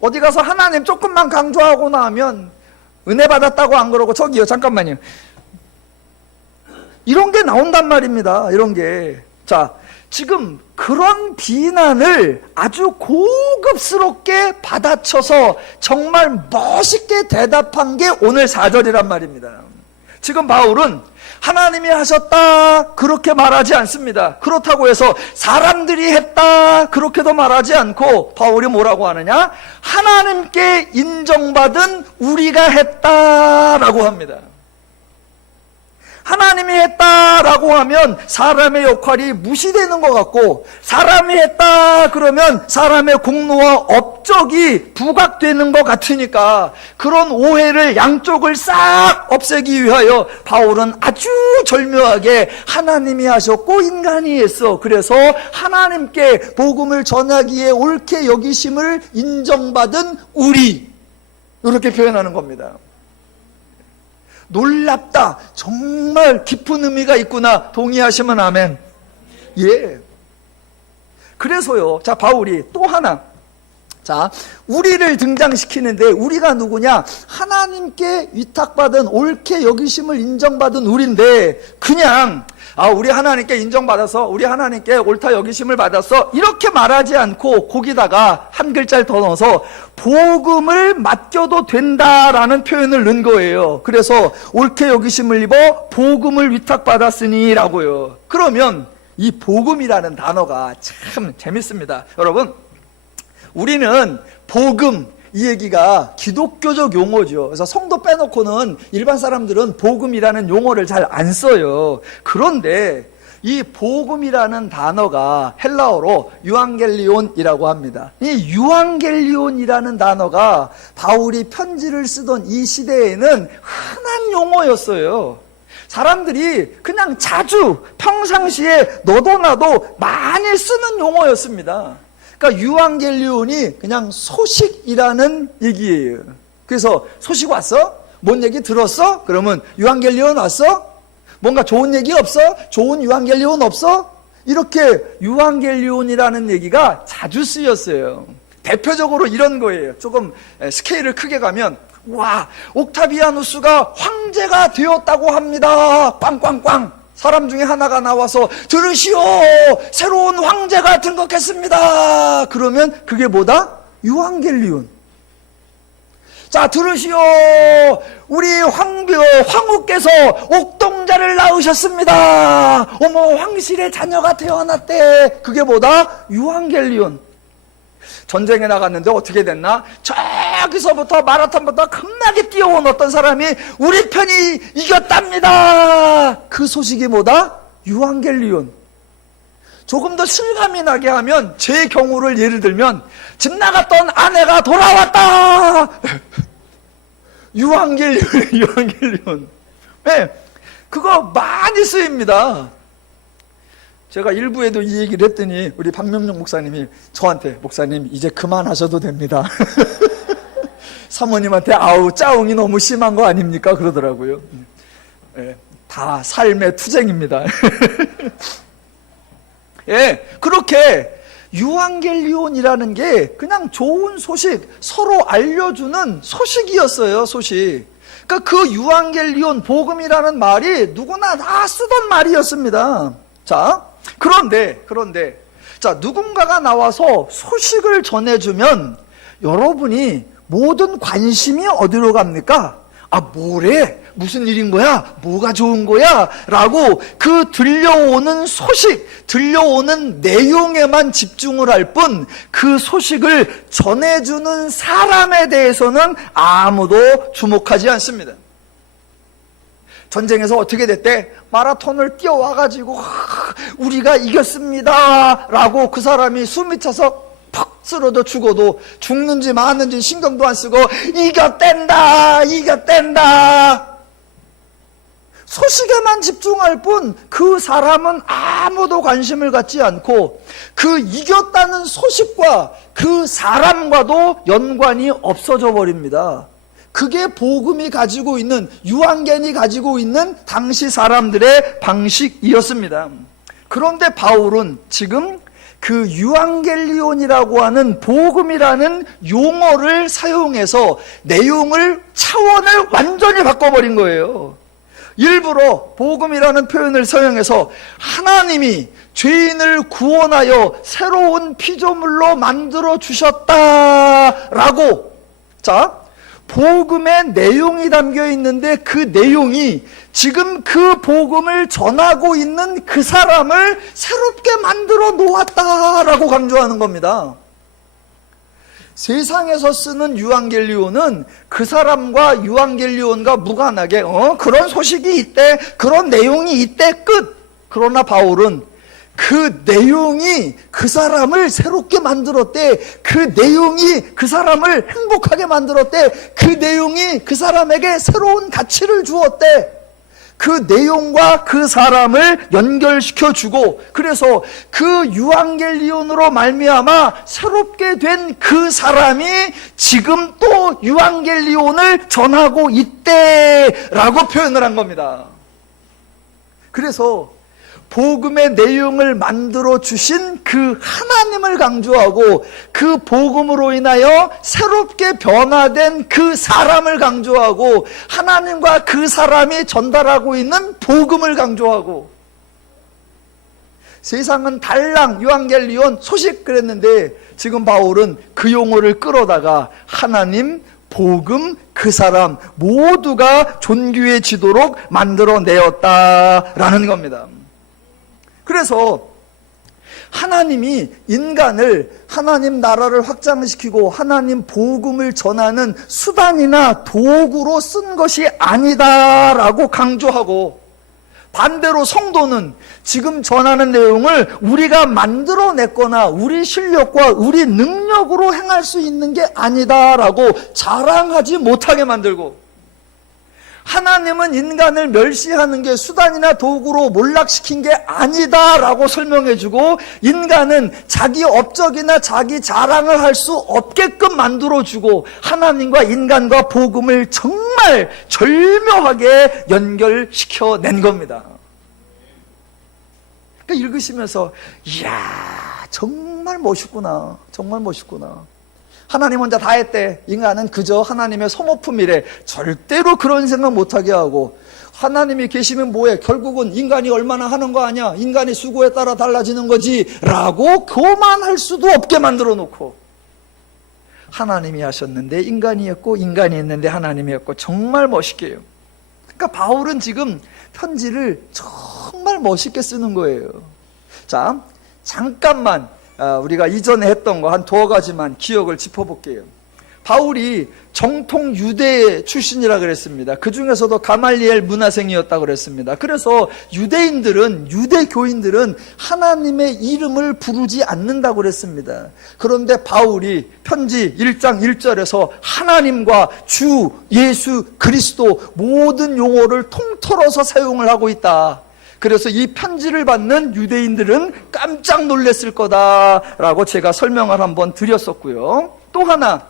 어디 가서 하나님 조금만 강조하고 나면 은혜 받았다고 안 그러고 저기요 잠깐만요. 이런 게 나온단 말입니다. 이런 게. 자, 지금 그런 비난을 아주 고급스럽게 받아쳐서 정말 멋있게 대답한 게 오늘 4절이란 말입니다. 지금 바울은 하나님이 하셨다 그렇게 말하지 않습니다. 그렇다고 해서 사람들이 했다 그렇게도 말하지 않고 바울이 뭐라고 하느냐? 하나님께 인정받은 우리가 했다라고 합니다. 하나님이 했다라고 하면 사람의 역할이 무시되는 것 같고, 사람이 했다 그러면 사람의 공로와 업적이 부각되는 것 같으니까 그런 오해를 양쪽을 싹 없애기 위하여 바울은 아주 절묘하게 하나님이 하셨고 인간이 했어. 그래서 하나님께 복음을 전하기에 옳게 여기심을 인정받은 우리, 이렇게 표현하는 겁니다. 놀랍다. 정말 깊은 의미가 있구나. 동의하시면 아멘. 예. 그래서요. 자, 바울이 또 하나. 자, 우리를 등장시키는데 우리가 누구냐? 하나님께 위탁받은 옳게 여기심을 인정받은 우리인데 그냥 우리 하나님께 인정받아서 우리 하나님께 옳다 여기심을 받았어 이렇게 말하지 않고 거기다가 한 글자를 더 넣어서 복음을 맡겨도 된다라는 표현을 넣은 거예요. 그래서 옳게 여기심을 입어 복음을 위탁받았으니 라고요. 그러면 이 복음이라는 단어가 참 재밌습니다. 여러분, 우리는 복음, 이 얘기가 기독교적 용어죠. 그래서 성도 빼놓고는 일반 사람들은 복음이라는 용어를 잘 안 써요. 그런데 이 복음이라는 단어가 헬라어로 유앙겔리온이라고 합니다. 이 유앙겔리온이라는 단어가 바울이 편지를 쓰던 이 시대에는 흔한 용어였어요. 사람들이 그냥 자주 평상시에 너도 나도 많이 쓰는 용어였습니다. 그러니까 유앙겔리온이 그냥 소식이라는 얘기예요. 그래서 소식 왔어? 뭔 얘기 들었어? 그러면 유앙겔리온 왔어? 뭔가 좋은 얘기 없어? 좋은 유앙겔리온 없어? 이렇게 유앙겔리온이라는 얘기가 자주 쓰였어요. 대표적으로 이런 거예요. 조금 스케일을 크게 가면 와, 옥타비아누스가 황제가 되었다고 합니다. 빵빵빵. 사람 중에 하나가 나와서 들으시오, 새로운 황제가 등극했습니다. 그러면 그게 뭐다? 유앙겔리온. 자, 들으시오, 우리 황후께서 옥동자를 낳으셨습니다. 어머, 황실의 자녀가 태어났대. 그게 뭐다? 유앙겔리온. 전쟁에 나갔는데 어떻게 됐나? 저기서부터 마라톤부터 겁나게 뛰어온 어떤 사람이 우리 편이 이겼답니다. 그 소식이 뭐다? 유앙겔리온. 조금 더 실감이 나게 하면 제 경우를 예를 들면 집 나갔던 아내가 돌아왔다. 유앙겔리온. 네, 그거 많이 쓰입니다. 제가 일부에도 이 얘기를 했더니 우리 박명령 목사님이 저한테 목사님 이제 그만하셔도 됩니다. 사모님한테 짜웅이 너무 심한 거 아닙니까? 그러더라고요. 예, 다 삶의 투쟁입니다. 예, 그렇게 유앙겔리온이라는 게 그냥 좋은 소식, 서로 알려주는 소식이었어요. 소식. 그러니까 그 유앙겔리온, 복음이라는 말이 누구나 다 쓰던 말이었습니다. 자, 그런데 자, 누군가가 나와서 소식을 전해주면 여러분이 모든 관심이 어디로 갑니까? 아, 뭐래? 무슨 일인 거야? 뭐가 좋은 거야? 라고 그 들려오는 소식, 들려오는 내용에만 집중을 할 뿐 그 소식을 전해주는 사람에 대해서는 아무도 주목하지 않습니다. 전쟁에서 어떻게 됐대? 마라톤을 뛰어와가지고 우리가 이겼습니다 라고 그 사람이 숨이 차서 퍽 쓰러져 죽어도 죽는지 마는지 신경도 안 쓰고 이겼댄다 이겼댄다 소식에만 집중할 뿐 그 사람은 아무도 관심을 갖지 않고 그 이겼다는 소식과 그 사람과도 연관이 없어져 버립니다. 그게 복음이 가지고 있는, 유한계이 가지고 있는 당시 사람들의 방식이었습니다. 그런데 바울은 지금 그 유앙겔리온이라고 하는 복음이라는 용어를 사용해서 내용을, 차원을 완전히 바꿔버린 거예요. 일부러 복음이라는 표현을 사용해서 하나님이 죄인을 구원하여 새로운 피조물로 만들어 주셨다라고, 자, 복음의 내용이 담겨 있는데 그 내용이 지금 그 복음을 전하고 있는 그 사람을 새롭게 만들어 놓았다라고 강조하는 겁니다. 세상에서 쓰는 유앙겔리온은 그 사람과 유앙겔리온과 무관하게 그런 소식이 있대, 그런 내용이 있대, 끝. 그러나 바울은 그 내용이 그 사람을 새롭게 만들었대, 그 내용이 그 사람을 행복하게 만들었대, 그 내용이 그 사람에게 새로운 가치를 주었대, 그 내용과 그 사람을 연결시켜주고, 그래서 그 유앙겔리온으로 말미암아 새롭게 된 그 사람이 지금 또 유앙겔리온을 전하고 있대라고 표현을 한 겁니다. 그래서 복음의 내용을 만들어 주신 그 하나님을 강조하고 그 복음으로 인하여 새롭게 변화된 그 사람을 강조하고 하나님과 그 사람이 전달하고 있는 복음을 강조하고, 세상은 달랑 유앙겔리온 소식 그랬는데 지금 바울은 그 용어를 끌어다가 하나님, 복음, 그 사람 모두가 존귀해지도록 만들어내었다라는 겁니다. 그래서 하나님이 인간을, 하나님 나라를 확장시키고 하나님 복음을 전하는 수단이나 도구로 쓴 것이 아니다라고 강조하고, 반대로 성도는 지금 전하는 내용을 우리가 만들어냈거나 우리 실력과 우리 능력으로 행할 수 있는 게 아니다라고 자랑하지 못하게 만들고, 하나님은 인간을 멸시하는 게 수단이나 도구로 몰락시킨 게 아니다라고 설명해주고, 인간은 자기 업적이나 자기 자랑을 할 수 없게끔 만들어주고, 하나님과 인간과 복음을 정말 절묘하게 연결시켜낸 겁니다. 그러니까 읽으시면서 이야, 정말 멋있구나, 정말 멋있구나. 하나님 혼자 다 했대. 인간은 그저 하나님의 소모품이래. 절대로 그런 생각 못하게 하고, 하나님이 계시면 뭐해? 결국은 인간이 얼마나 하는 거 아니야? 인간의 수고에 따라 달라지는 거지 라고 교만할 수도 없게 만들어 놓고, 하나님이 하셨는데 인간이었고, 인간이 했는데 하나님이었고, 정말 멋있게 해요. 그러니까 바울은 지금 편지를 정말 멋있게 쓰는 거예요. 자, 잠깐만 우리가 이전에 했던 거 한 두어 가지만 기억을 짚어볼게요. 바울이 정통 유대 출신이라 그랬습니다. 그 중에서도 가말리엘 문화생이었다고 그랬습니다. 그래서 유대인들은, 유대교인들은 하나님의 이름을 부르지 않는다고 그랬습니다. 그런데 바울이 편지 1장 1절에서 하나님과 주 예수 그리스도 모든 용어를 통틀어서 사용을 하고 있다. 그래서 이 편지를 받는 유대인들은 깜짝 놀랐을 거다라고 제가 설명을 한번 드렸었고요. 또 하나,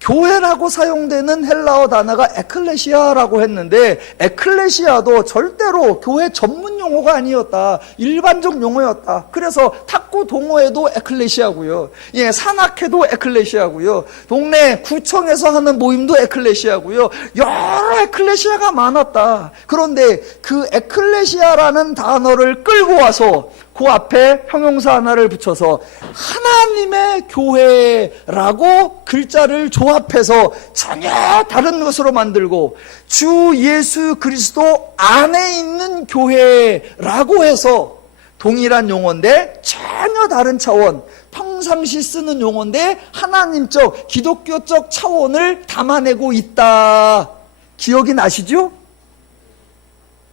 교회라고 사용되는 헬라어 단어가 에클레시아라고 했는데, 에클레시아도 절대로 교회 전문 용어가 아니었다. 일반적 용어였다. 그래서 탁구 동호회도 에클레시아고요. 예, 산악회도 에클레시아고요. 동네 구청에서 하는 모임도 에클레시아고요. 여러 에클레시아가 많았다. 그런데 그 에클레시아라는 단어를 끌고 와서 그 앞에 형용사 하나를 붙여서 하나님의 교회라고 글자를 조합해서 전혀 다른 것으로 만들고 주 예수 그리스도 안에 있는 교회라고 해서 동일한 용어인데 전혀 다른 차원, 평상시 쓰는 용어인데 하나님적, 기독교적 차원을 담아내고 있다. 기억이 나시죠?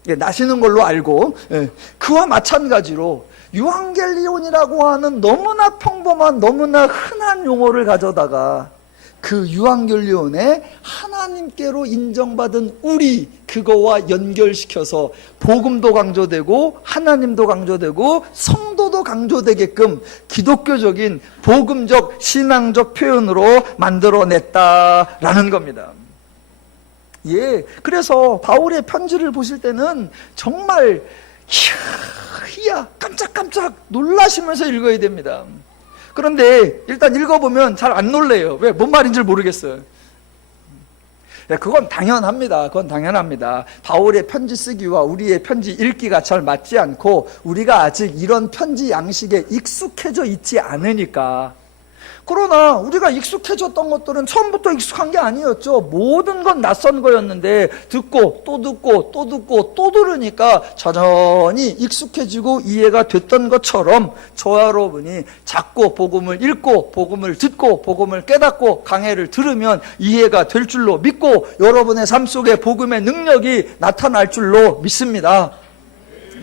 예, 나시는 걸로 알고, 예, 그와 마찬가지로 유앙겔리온이라고 하는 너무나 평범한, 너무나 흔한 용어를 가져다가 그 유앙겔리온에 하나님께로 인정받은 우리, 그거와 연결시켜서 복음도 강조되고 하나님도 강조되고 성도도 강조되게끔 기독교적인 복음적 신앙적 표현으로 만들어냈다라는 겁니다. 예, 그래서 바울의 편지를 보실 때는 정말 이야 깜짝깜짝 놀라시면서 읽어야 됩니다. 그런데 일단 읽어보면 잘 안 놀래요. 왜? 뭔 말인지 모르겠어요. 그건 당연합니다. 그건 당연합니다. 바울의 편지 쓰기와 우리의 편지 읽기가 잘 맞지 않고 우리가 아직 이런 편지 양식에 익숙해져 있지 않으니까. 그러나 우리가 익숙해졌던 것들은 처음부터 익숙한 게 아니었죠. 모든 건 낯선 거였는데 듣고 또 듣고 또 듣고 또 들으니까 천천히 익숙해지고 이해가 됐던 것처럼 저와 여러분이 자꾸 복음을 읽고 복음을 듣고 복음을 깨닫고 강해를 들으면 이해가 될 줄로 믿고 여러분의 삶 속에 복음의 능력이 나타날 줄로 믿습니다.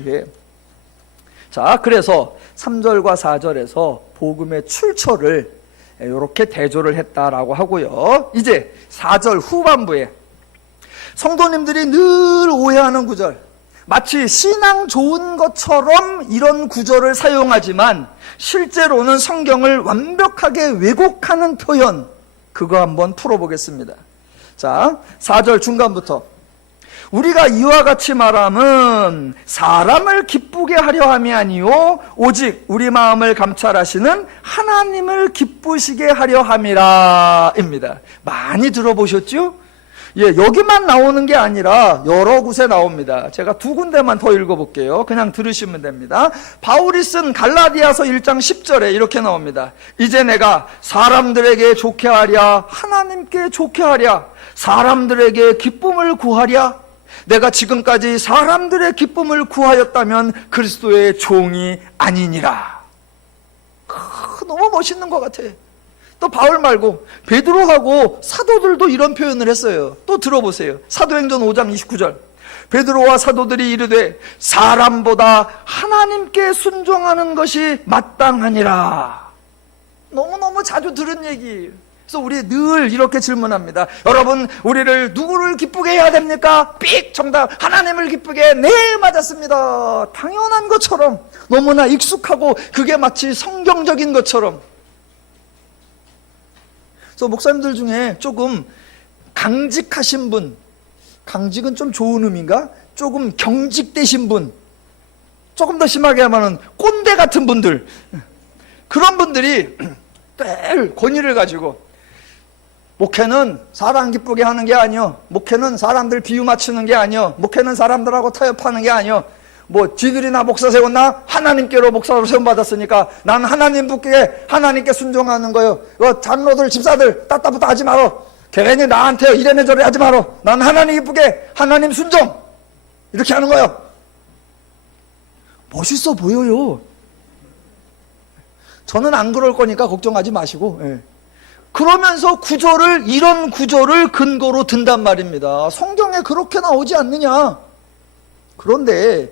예. 자, 그래서 3절과 4절에서 복음의 출처를 이렇게 대조를 했다라고 하고요. 이제 4절 후반부에 성도님들이 늘 오해하는 구절, 마치 신앙 좋은 것처럼 이런 구절을 사용하지만 실제로는 성경을 완벽하게 왜곡하는 표현, 그거 한번 풀어보겠습니다. 자, 4절 중간부터 우리가 이와 같이 말함은 사람을 기쁘게 하려 함이 아니요 오직 우리 마음을 감찰하시는 하나님을 기쁘시게 하려 함이라 입니다. 많이 들어보셨죠? 예, 여기만 나오는 게 아니라 여러 곳에 나옵니다. 제가 두 군데만 더 읽어볼게요. 그냥 들으시면 됩니다. 바울이 쓴 갈라디아서 1장 10절에 이렇게 나옵니다. 이제 내가 사람들에게 좋게 하랴 하나님께 좋게 하랴 사람들에게 기쁨을 구하랴. 내가 지금까지 사람들의 기쁨을 구하였다면 그리스도의 종이 아니니라. 너무 멋있는 것 같아. 또 바울 말고 베드로하고 사도들도 이런 표현을 했어요. 또 들어보세요. 사도행전 5장 29절. 베드로와 사도들이 이르되 사람보다 하나님께 순종하는 것이 마땅하니라. 너무너무 자주 들은 얘기예요. 그래서 우리 늘 이렇게 질문합니다. 여러분, 우리를 누구를 기쁘게 해야 됩니까? 삑! 정답. 하나님을 기쁘게. 네, 맞았습니다. 당연한 것처럼, 너무나 익숙하고 그게 마치 성경적인 것처럼. 그래서 목사님들 중에 조금 강직하신 분, 강직은 좀 좋은 의미인가? 조금 경직되신 분, 조금 더 심하게 하면 꼰대 같은 분들, 그런 분들이 늘 권위를 가지고 목회는 사람 기쁘게 하는 게 아니요, 목회는 사람들 비유 맞추는 게 아니요, 목회는 사람들하고 타협하는 게 아니요, 뭐 지들이나 목사 세웠나? 하나님께로 목사로 세움받았으니까 난 하나님께 순종하는 거요. 장로들 집사들 따따부따 하지 말어. 괜히 나한테 이래내 저래 하지 말어. 난 하나님 기쁘게 하나님 순종 이렇게 하는 거요. 멋있어 보여요. 저는 안 그럴 거니까 걱정하지 마시고. 예. 그러면서 이런 구절을 근거로 든단 말입니다. 성경에 그렇게 나오지 않느냐. 그런데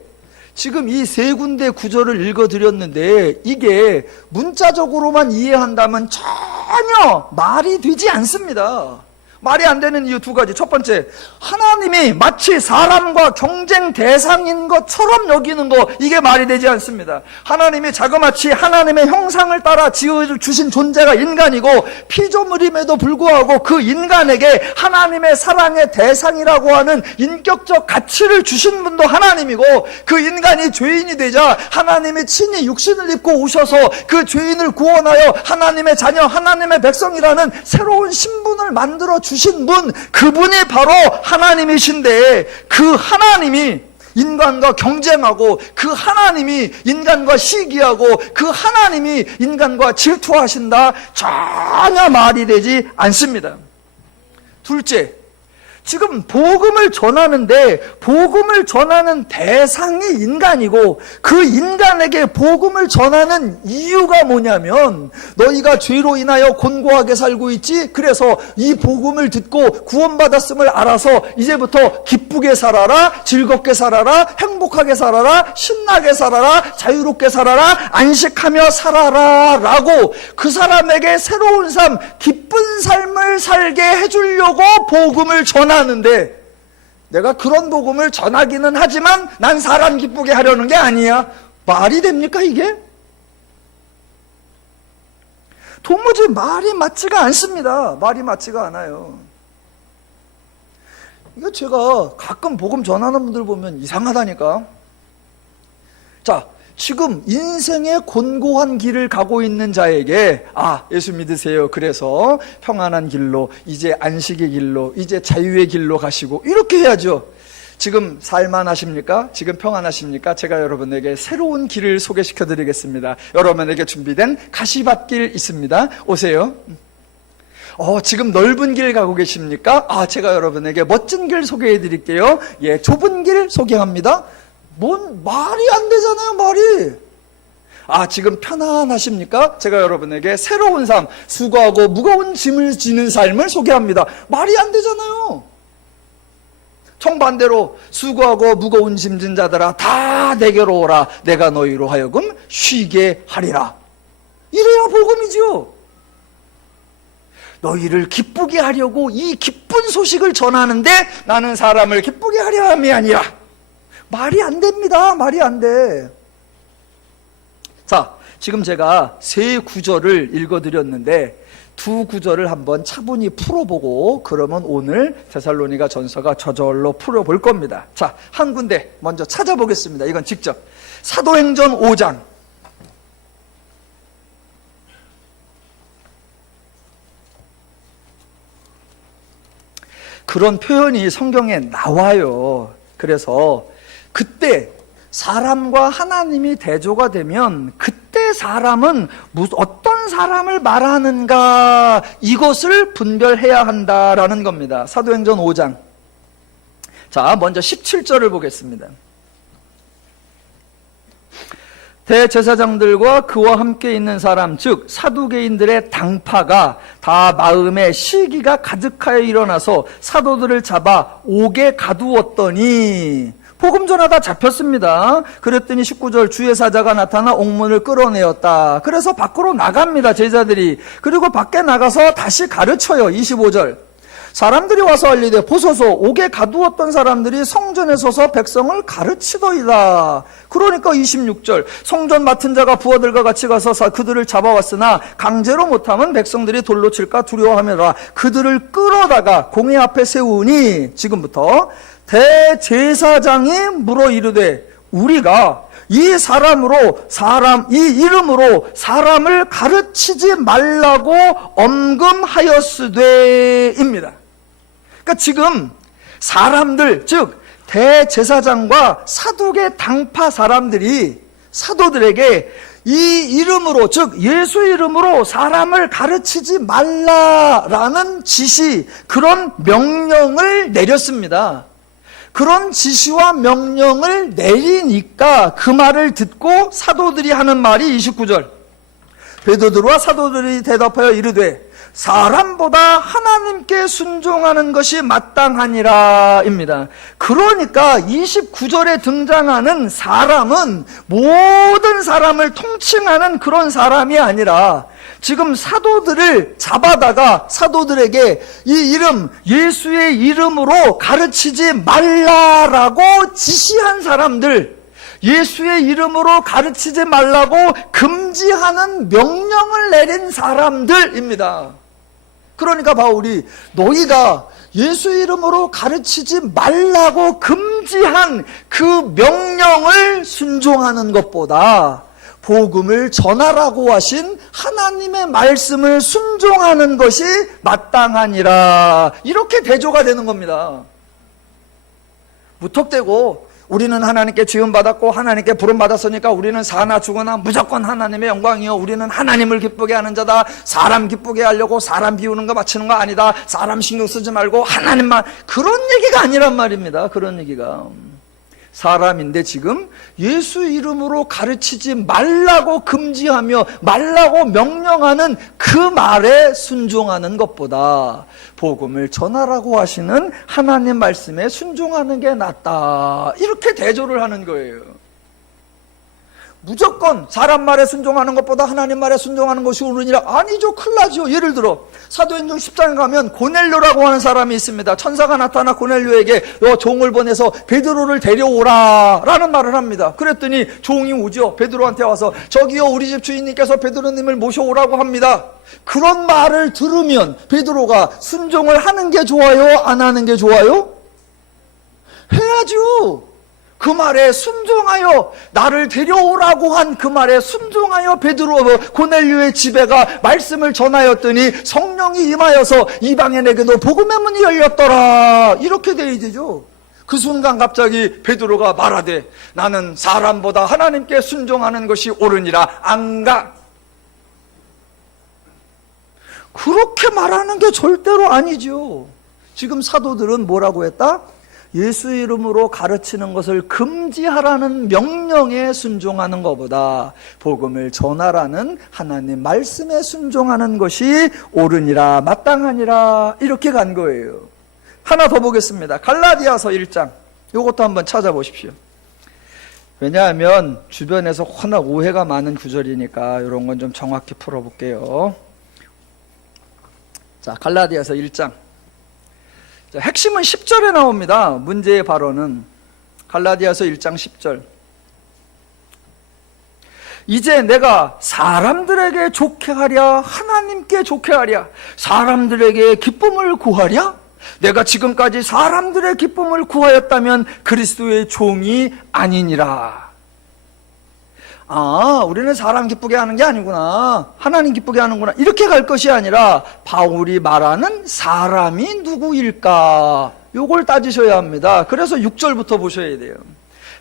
지금 이 세 군데 구절을 읽어드렸는데 이게 문자적으로만 이해한다면 전혀 말이 되지 않습니다. 말이 안 되는 이유 두 가지. 첫 번째, 하나님이 마치 사람과 경쟁 대상인 것처럼 여기는 거, 이게 말이 되지 않습니다. 하나님이 자그마치 하나님의 형상을 따라 지어주신 존재가 인간이고, 피조물임에도 불구하고 그 인간에게 하나님의 사랑의 대상이라고 하는 인격적 가치를 주신 분도 하나님이고, 그 인간이 죄인이 되자 하나님이 친히 육신을 입고 오셔서 그 죄인을 구원하여 하나님의 자녀, 하나님의 백성이라는 새로운 신분을 만들어 주신 분, 그분이 바로 하나님이신데, 그 하나님이 인간과 경쟁하고, 그 하나님이 인간과 시기하고, 그 하나님이 인간과 질투하신다? 전혀 말이 되지 않습니다. 둘째, 지금 복음을 전하는데 복음을 전하는 대상이 인간이고, 그 인간에게 복음을 전하는 이유가 뭐냐면, 너희가 죄로 인하여 곤고하게 살고 있지? 그래서 이 복음을 듣고 구원받았음을 알아서 이제부터 기쁘게 살아라, 즐겁게 살아라, 행복하게 살아라, 신나게 살아라, 자유롭게 살아라, 안식하며 살아라 라고 그 사람에게 새로운 삶, 기쁜 삶을 살게 해주려고 복음을 전하는데, 내가 그런 복음을 전하기는 하지만 난 사람 기쁘게 하려는 게 아니야. 말이 됩니까 이게? 도무지 말이 맞지가 않습니다. 말이 맞지가 않아요. 이거 제가 가끔 복음 전하는 분들 보면 이상하다니까. 자, 지금 인생의 곤고한 길을 가고 있는 자에게, 아, 예수 믿으세요. 그래서 평안한 길로, 이제 안식의 길로, 이제 자유의 길로 가시고, 이렇게 해야죠. 지금 살만하십니까? 지금 평안하십니까? 제가 여러분에게 새로운 길을 소개시켜 드리겠습니다. 여러분에게 준비된 가시밭길 있습니다. 오세요. 지금 넓은 길 가고 계십니까? 아, 제가 여러분에게 멋진 길 소개해 드릴게요. 예, 좁은 길 소개합니다. 뭔 말이 안 되잖아요, 말이. 아, 지금 편안하십니까? 제가 여러분에게 새로운 삶, 수고하고 무거운 짐을 지는 삶을 소개합니다. 말이 안 되잖아요. 정반대로, 수고하고 무거운 짐진 자들아 다 내게로 오라, 내가 너희로 하여금 쉬게 하리라. 이래야 복음이죠. 너희를 기쁘게 하려고 이 기쁜 소식을 전하는데, 나는 사람을 기쁘게 하려 함이 아니라. 말이 안 됩니다. 말이 안 돼. 자, 지금 제가 세 구절을 읽어드렸는데 두 구절을 한번 차분히 풀어보고, 그러면 오늘 데살로니가 전서가 저절로 풀어볼 겁니다. 자, 한 군데 먼저 찾아보겠습니다. 이건 직접. 사도행전 5장. 그런 표현이 성경에 나와요. 그래서 그때 사람과 하나님이 대조가 되면, 그때 사람은 어떤 사람을 말하는가, 이것을 분별해야 한다라는 겁니다. 사도행전 5장. 자, 먼저 17절을 보겠습니다. 대제사장들과 그와 함께 있는 사람, 즉 사두개인들의 당파가 다 마음에 시기가 가득하여 일어나서 사도들을 잡아 옥에 가두었더니, 복음 전하다 잡혔습니다. 그랬더니 19절, 주의 사자가 나타나 옥문을 끌어내었다. 그래서 밖으로 나갑니다, 제자들이. 그리고 밖에 나가서 다시 가르쳐요. 25절, 사람들이 와서 알리되, 보소서, 옥에 가두었던 사람들이 성전에 서서 백성을 가르치더이다. 그러니까 26절, 성전 맡은 자가 부하들과 같이 가서 그들을 잡아왔으나 강제로 못하면 백성들이 돌로 칠까 두려워하며라. 그들을 끌어다가 공회 앞에 세우니, 지금부터 대제사장이 물어 이르되, 우리가 이 이름으로 사람을 가르치지 말라고 엄금하였으되입니다. 그러니까 지금 사람들, 즉 대제사장과 사두개 당파 사람들이 사도들에게 이 이름으로, 즉 예수 이름으로 사람을 가르치지 말라라는 지시, 그런 명령을 내렸습니다. 그런 지시와 명령을 내리니까 그 말을 듣고 사도들이 하는 말이 29절, 베드로와 사도들이 대답하여 이르되, 사람보다 하나님께 순종하는 것이 마땅하니라 입니다. 그러니까 29절에 등장하는 사람은 모든 사람을 통칭하는 그런 사람이 아니라 지금 사도들을 잡아다가 사도들에게 이 이름, 예수의 이름으로 가르치지 말라라고 지시한 사람들, 예수의 이름으로 가르치지 말라고 금지하는 명령을 내린 사람들입니다. 그러니까 바울이 너희가 예수 이름으로 가르치지 말라고 금지한 그 명령을 순종하는 것보다 복음을 전하라고 하신 하나님의 말씀을 순종하는 것이 마땅하니라, 이렇게 대조가 되는 겁니다. 무턱대고 우리는 하나님께 지음받았고 하나님께 부름받았으니까 우리는 사나 죽으나 무조건 하나님의 영광이요, 우리는 하나님을 기쁘게 하는 자다, 사람 기쁘게 하려고 사람 비우는 거 바치는 거 아니다, 사람 신경 쓰지 말고 하나님만, 그런 얘기가 아니란 말입니다. 그런 얘기가 사람인데 지금 예수 이름으로 가르치지 말라고 금지하며 말라고 명령하는 그 말에 순종하는 것보다 복음을 전하라고 하시는 하나님 말씀에 순종하는 게 낫다, 이렇게 대조를 하는 거예요. 무조건 사람 말에 순종하는 것보다 하나님 말에 순종하는 것이 옳으니라, 아니죠. 큰일 나죠. 예를 들어 사도행전 10장에 가면 고넬료라고 하는 사람이 있습니다. 천사가 나타나 고넬료에게 종을 보내서 베드로를 데려오라 라는 말을 합니다. 그랬더니 종이 오죠. 베드로한테 와서 저기요, 우리 집 주인님께서 베드로님을 모셔오라고 합니다. 그런 말을 들으면 베드로가 순종을 하는 게 좋아요, 안 하는 게 좋아요? 해야죠. 그 말에 순종하여, 나를 데려오라고 한 그 말에 순종하여 베드로 고넬료의 집에 가 말씀을 전하였더니 성령이 임하여서 이방인에게도 복음의 문이 열렸더라, 이렇게 되어야 되죠. 그 순간 갑자기 베드로가 말하되 나는 사람보다 하나님께 순종하는 것이 옳으니라 안 가. 그렇게 말하는 게 절대로 아니죠. 지금 사도들은 뭐라고 했다? 예수 이름으로 가르치는 것을 금지하라는 명령에 순종하는 것보다 복음을 전하라는 하나님 말씀에 순종하는 것이 옳으니라 마땅하니라, 이렇게 간 거예요. 하나 더 보겠습니다. 갈라디아서 1장, 이것도 한번 찾아보십시오. 왜냐하면 주변에서 워낙 오해가 많은 구절이니까 이런 건 좀 정확히 풀어볼게요. 자, 갈라디아서 1장. 자, 핵심은 10절에 나옵니다. 문제의 발언은 갈라디아서 1장 10절. 이제 내가 사람들에게 좋게 하랴 하나님께 좋게 하랴 사람들에게 기쁨을 구하랴? 내가 지금까지 사람들의 기쁨을 구하였다면 그리스도의 종이 아니니라. 아, 우리는 사람 기쁘게 하는 게 아니구나, 하나님 기쁘게 하는구나, 이렇게 갈 것이 아니라 바울이 말하는 사람이 누구일까, 요걸 따지셔야 합니다. 그래서 6절부터 보셔야 돼요.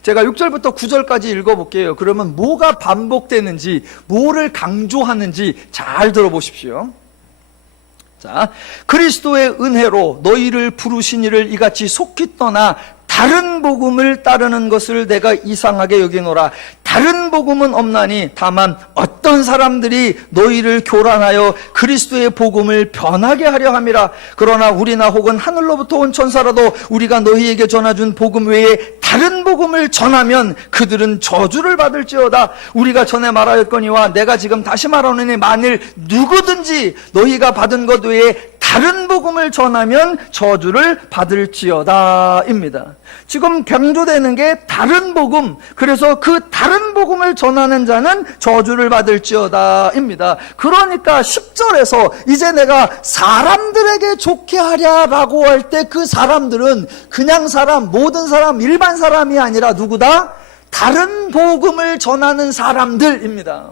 제가 6절부터 9절까지 읽어볼게요. 그러면 뭐가 반복되는지, 뭐를 강조하는지 잘 들어보십시오. 자, 그리스도의 은혜로 너희를 부르신 이를 이같이 속히 떠나 다른 복음을 따르는 것을 내가 이상하게 여기노라. 다른 복음은 없나니 다만 어떤 사람들이 너희를 교란하여 그리스도의 복음을 변하게 하려 함이라. 그러나 우리나 혹은 하늘로부터 온 천사라도 우리가 너희에게 전해준 복음 외에 다른 복음을 전하면 그들은 저주를 받을지어다. 우리가 전에 말하였거니와 내가 지금 다시 말하노니 만일 누구든지 너희가 받은 것 외에 다른 복음을 전하면 저주를 받을지어다 입니다. 지금 강조되는 게 다른 복음, 그래서 그 다른 복음을 전하는 자는 저주를 받을지어다 입니다. 그러니까 10절에서 이제 내가 사람들에게 좋게 하랴라고 할 때 그 사람들은 그냥 사람, 모든 사람, 일반 사람이 아니라 누구다? 다른 복음을 전하는 사람들입니다.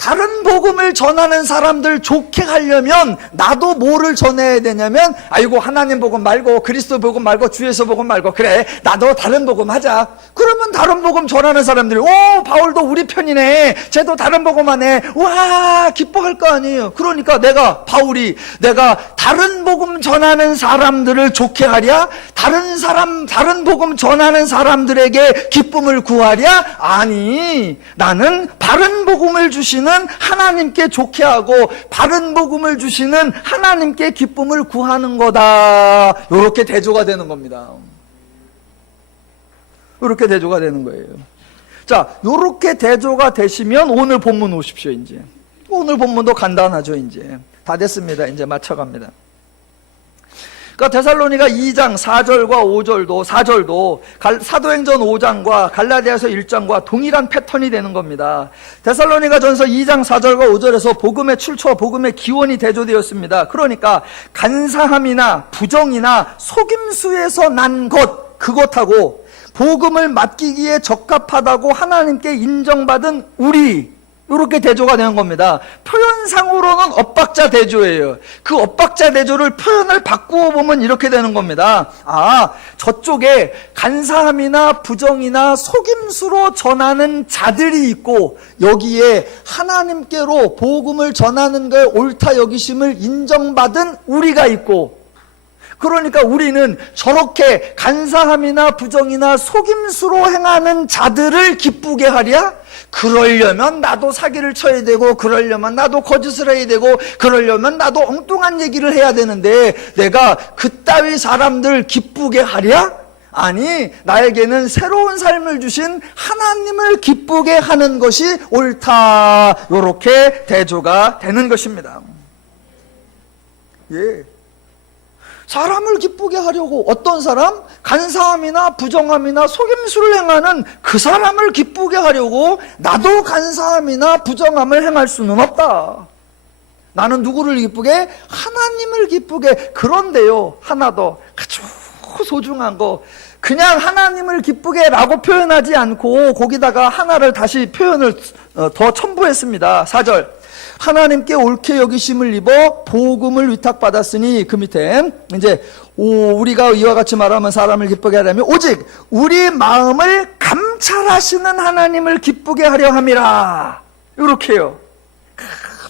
다른 복음을 전하는 사람들 좋게 하려면 나도 뭐를 전해야 되냐면, 아이고 하나님 복음 말고 그리스도 복음 말고 주 예수 복음 말고 그래 나도 다른 복음 하자. 그러면 다른 복음 전하는 사람들이 오 바울도 우리 편이네, 쟤도 다른 복음 하네, 와 기뻐할 거 아니에요. 그러니까 바울이 내가 다른 복음 전하는 사람들을 좋게 하랴? 다른 복음 전하는 사람들에게 기쁨을 구하랴? 아니, 나는 바른 복음을 주시는 주시는 하나님께 좋게 하고 바른 복음을 주시는 하나님께 기쁨을 구하는 거다. 이렇게 대조가 되는 겁니다. 이렇게 대조가 되는 거예요. 자, 이렇게 대조가 되시면 오늘 본문 오십시오. 이제 오늘 본문도 간단하죠. 이제 다 됐습니다. 이제 맞춰갑니다. 그러니까 데살로니가 2장 4절과 4절도 사도행전 5장과 갈라디아서 1장과 동일한 패턴이 되는 겁니다. 데살로니가 전서 2장 4절과 5절에서 복음의 출처와 복음의 기원이 대조되었습니다. 그러니까 간사함이나 부정이나 속임수에서 난 것, 그것하고 복음을 맡기기에 적합하다고 하나님께 인정받은 우리, 이렇게 대조가 되는 겁니다. 표현상으로는 엇박자 대조예요. 그 엇박자 대조를 표현을 바꾸어 보면 이렇게 되는 겁니다. 아, 저쪽에 간사함이나 부정이나 속임수로 전하는 자들이 있고 여기에 하나님께로 복음을 전하는 걸 옳다 여기심을 인정받은 우리가 있고, 그러니까 우리는 저렇게 간사함이나 부정이나 속임수로 행하는 자들을 기쁘게 하랴? 그러려면 나도 사기를 쳐야 되고, 그러려면 나도 거짓을 해야 되고, 그러려면 나도 엉뚱한 얘기를 해야 되는데 내가 그따위 사람들 기쁘게 하랴? 아니, 나에게는 새로운 삶을 주신 하나님을 기쁘게 하는 것이 옳다. 이렇게 대조가 되는 것입니다. 예. 사람을 기쁘게 하려고 어떤 사람? 간사함이나 부정함이나 속임수를 행하는 그 사람을 기쁘게 하려고 나도 간사함이나 부정함을 행할 수는 없다. 나는 누구를 기쁘게? 하나님을 기쁘게. 그런데요, 하나 더 아주 소중한 거, 그냥 하나님을 기쁘게 라고 표현하지 않고 거기다가 하나를 다시 표현을 더 첨부했습니다. 4절. 하나님께 옳게 여기심을 입어 복음을 위탁받았으니, 그 밑에 이제 우리가 이와 같이 말하면 사람을 기쁘게 하려면 오직 우리 마음을 감찰하시는 하나님을 기쁘게 하려 함이라. 이렇게요.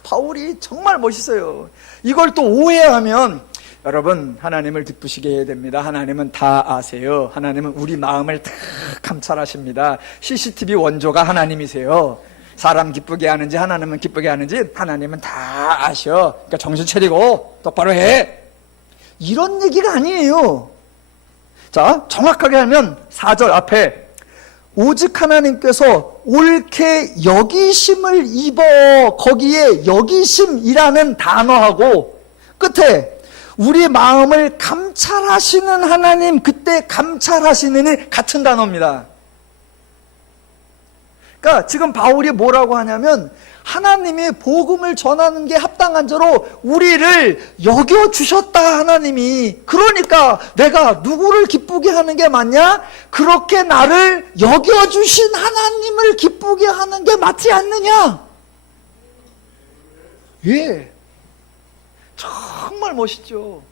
바울이 정말 멋있어요. 이걸 또 오해하면, 여러분, 하나님을 기쁘시게 해야 됩니다. 하나님은 다 아세요. 하나님은 우리 마음을 다 감찰하십니다. CCTV 원조가 하나님이세요. 사람 기쁘게 하는지 하나님은 기쁘게 하는지 하나님은 다 아셔. 그러니까 정신 차리고 똑바로 해. 이런 얘기가 아니에요. 자, 정확하게 하면 4절 앞에 오직 하나님께서 옳게 여기심을 입어, 거기에 여기심이라는 단어하고 끝에 우리 마음을 감찰하시는 하나님, 그때 감찰하시는이 같은 단어입니다. 그러니까 지금 바울이 뭐라고 하냐면, 하나님이 복음을 전하는 게 합당한 자로 우리를 여겨주셨다, 하나님이. 그러니까 내가 누구를 기쁘게 하는 게 맞냐? 그렇게 나를 여겨주신 하나님을 기쁘게 하는 게 맞지 않느냐? 예, 정말 멋있죠.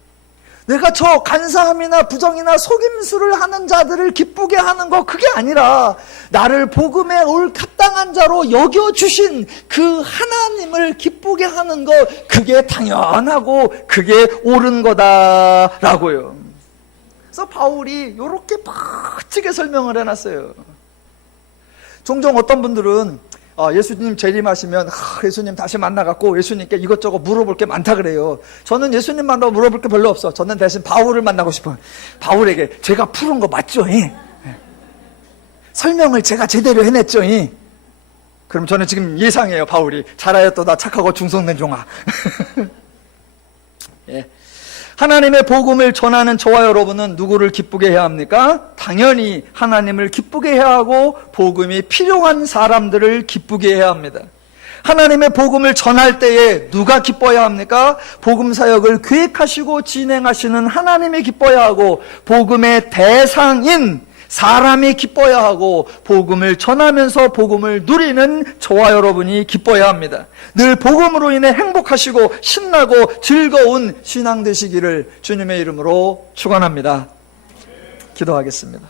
내가 저 간사함이나 부정이나 속임수를 하는 자들을 기쁘게 하는 거, 그게 아니라 나를 복음에 합당한 자로 여겨주신 그 하나님을 기쁘게 하는 거, 그게 당연하고 그게 옳은 거다라고요. 그래서 바울이 이렇게 멋지게 설명을 해놨어요. 종종 어떤 분들은 예수님 재림하시면 예수님 다시 만나갖고 예수님께 이것저것 물어볼 게 많다 그래요. 저는 예수님 만나고 물어볼 게 별로 없어. 저는 대신 바울을 만나고 싶어요. 바울에게 제가 풀은 거 맞죠? 설명을 제가 제대로 해냈죠? 그럼 저는 지금 예상해요. 바울이 잘하였도다 착하고 충성된 종아. 예. 하나님의 복음을 전하는 저와 여러분은 누구를 기쁘게 해야 합니까? 당연히 하나님을 기쁘게 해야 하고 복음이 필요한 사람들을 기쁘게 해야 합니다. 하나님의 복음을 전할 때에 누가 기뻐야 합니까? 복음 사역을 계획하시고 진행하시는 하나님이 기뻐야 하고, 복음의 대상인 사람이 기뻐야 하고, 복음을 전하면서 복음을 누리는 저와 여러분이 기뻐야 합니다. 늘 복음으로 인해 행복하시고 신나고 즐거운 신앙 되시기를 주님의 이름으로 축원합니다. 기도하겠습니다.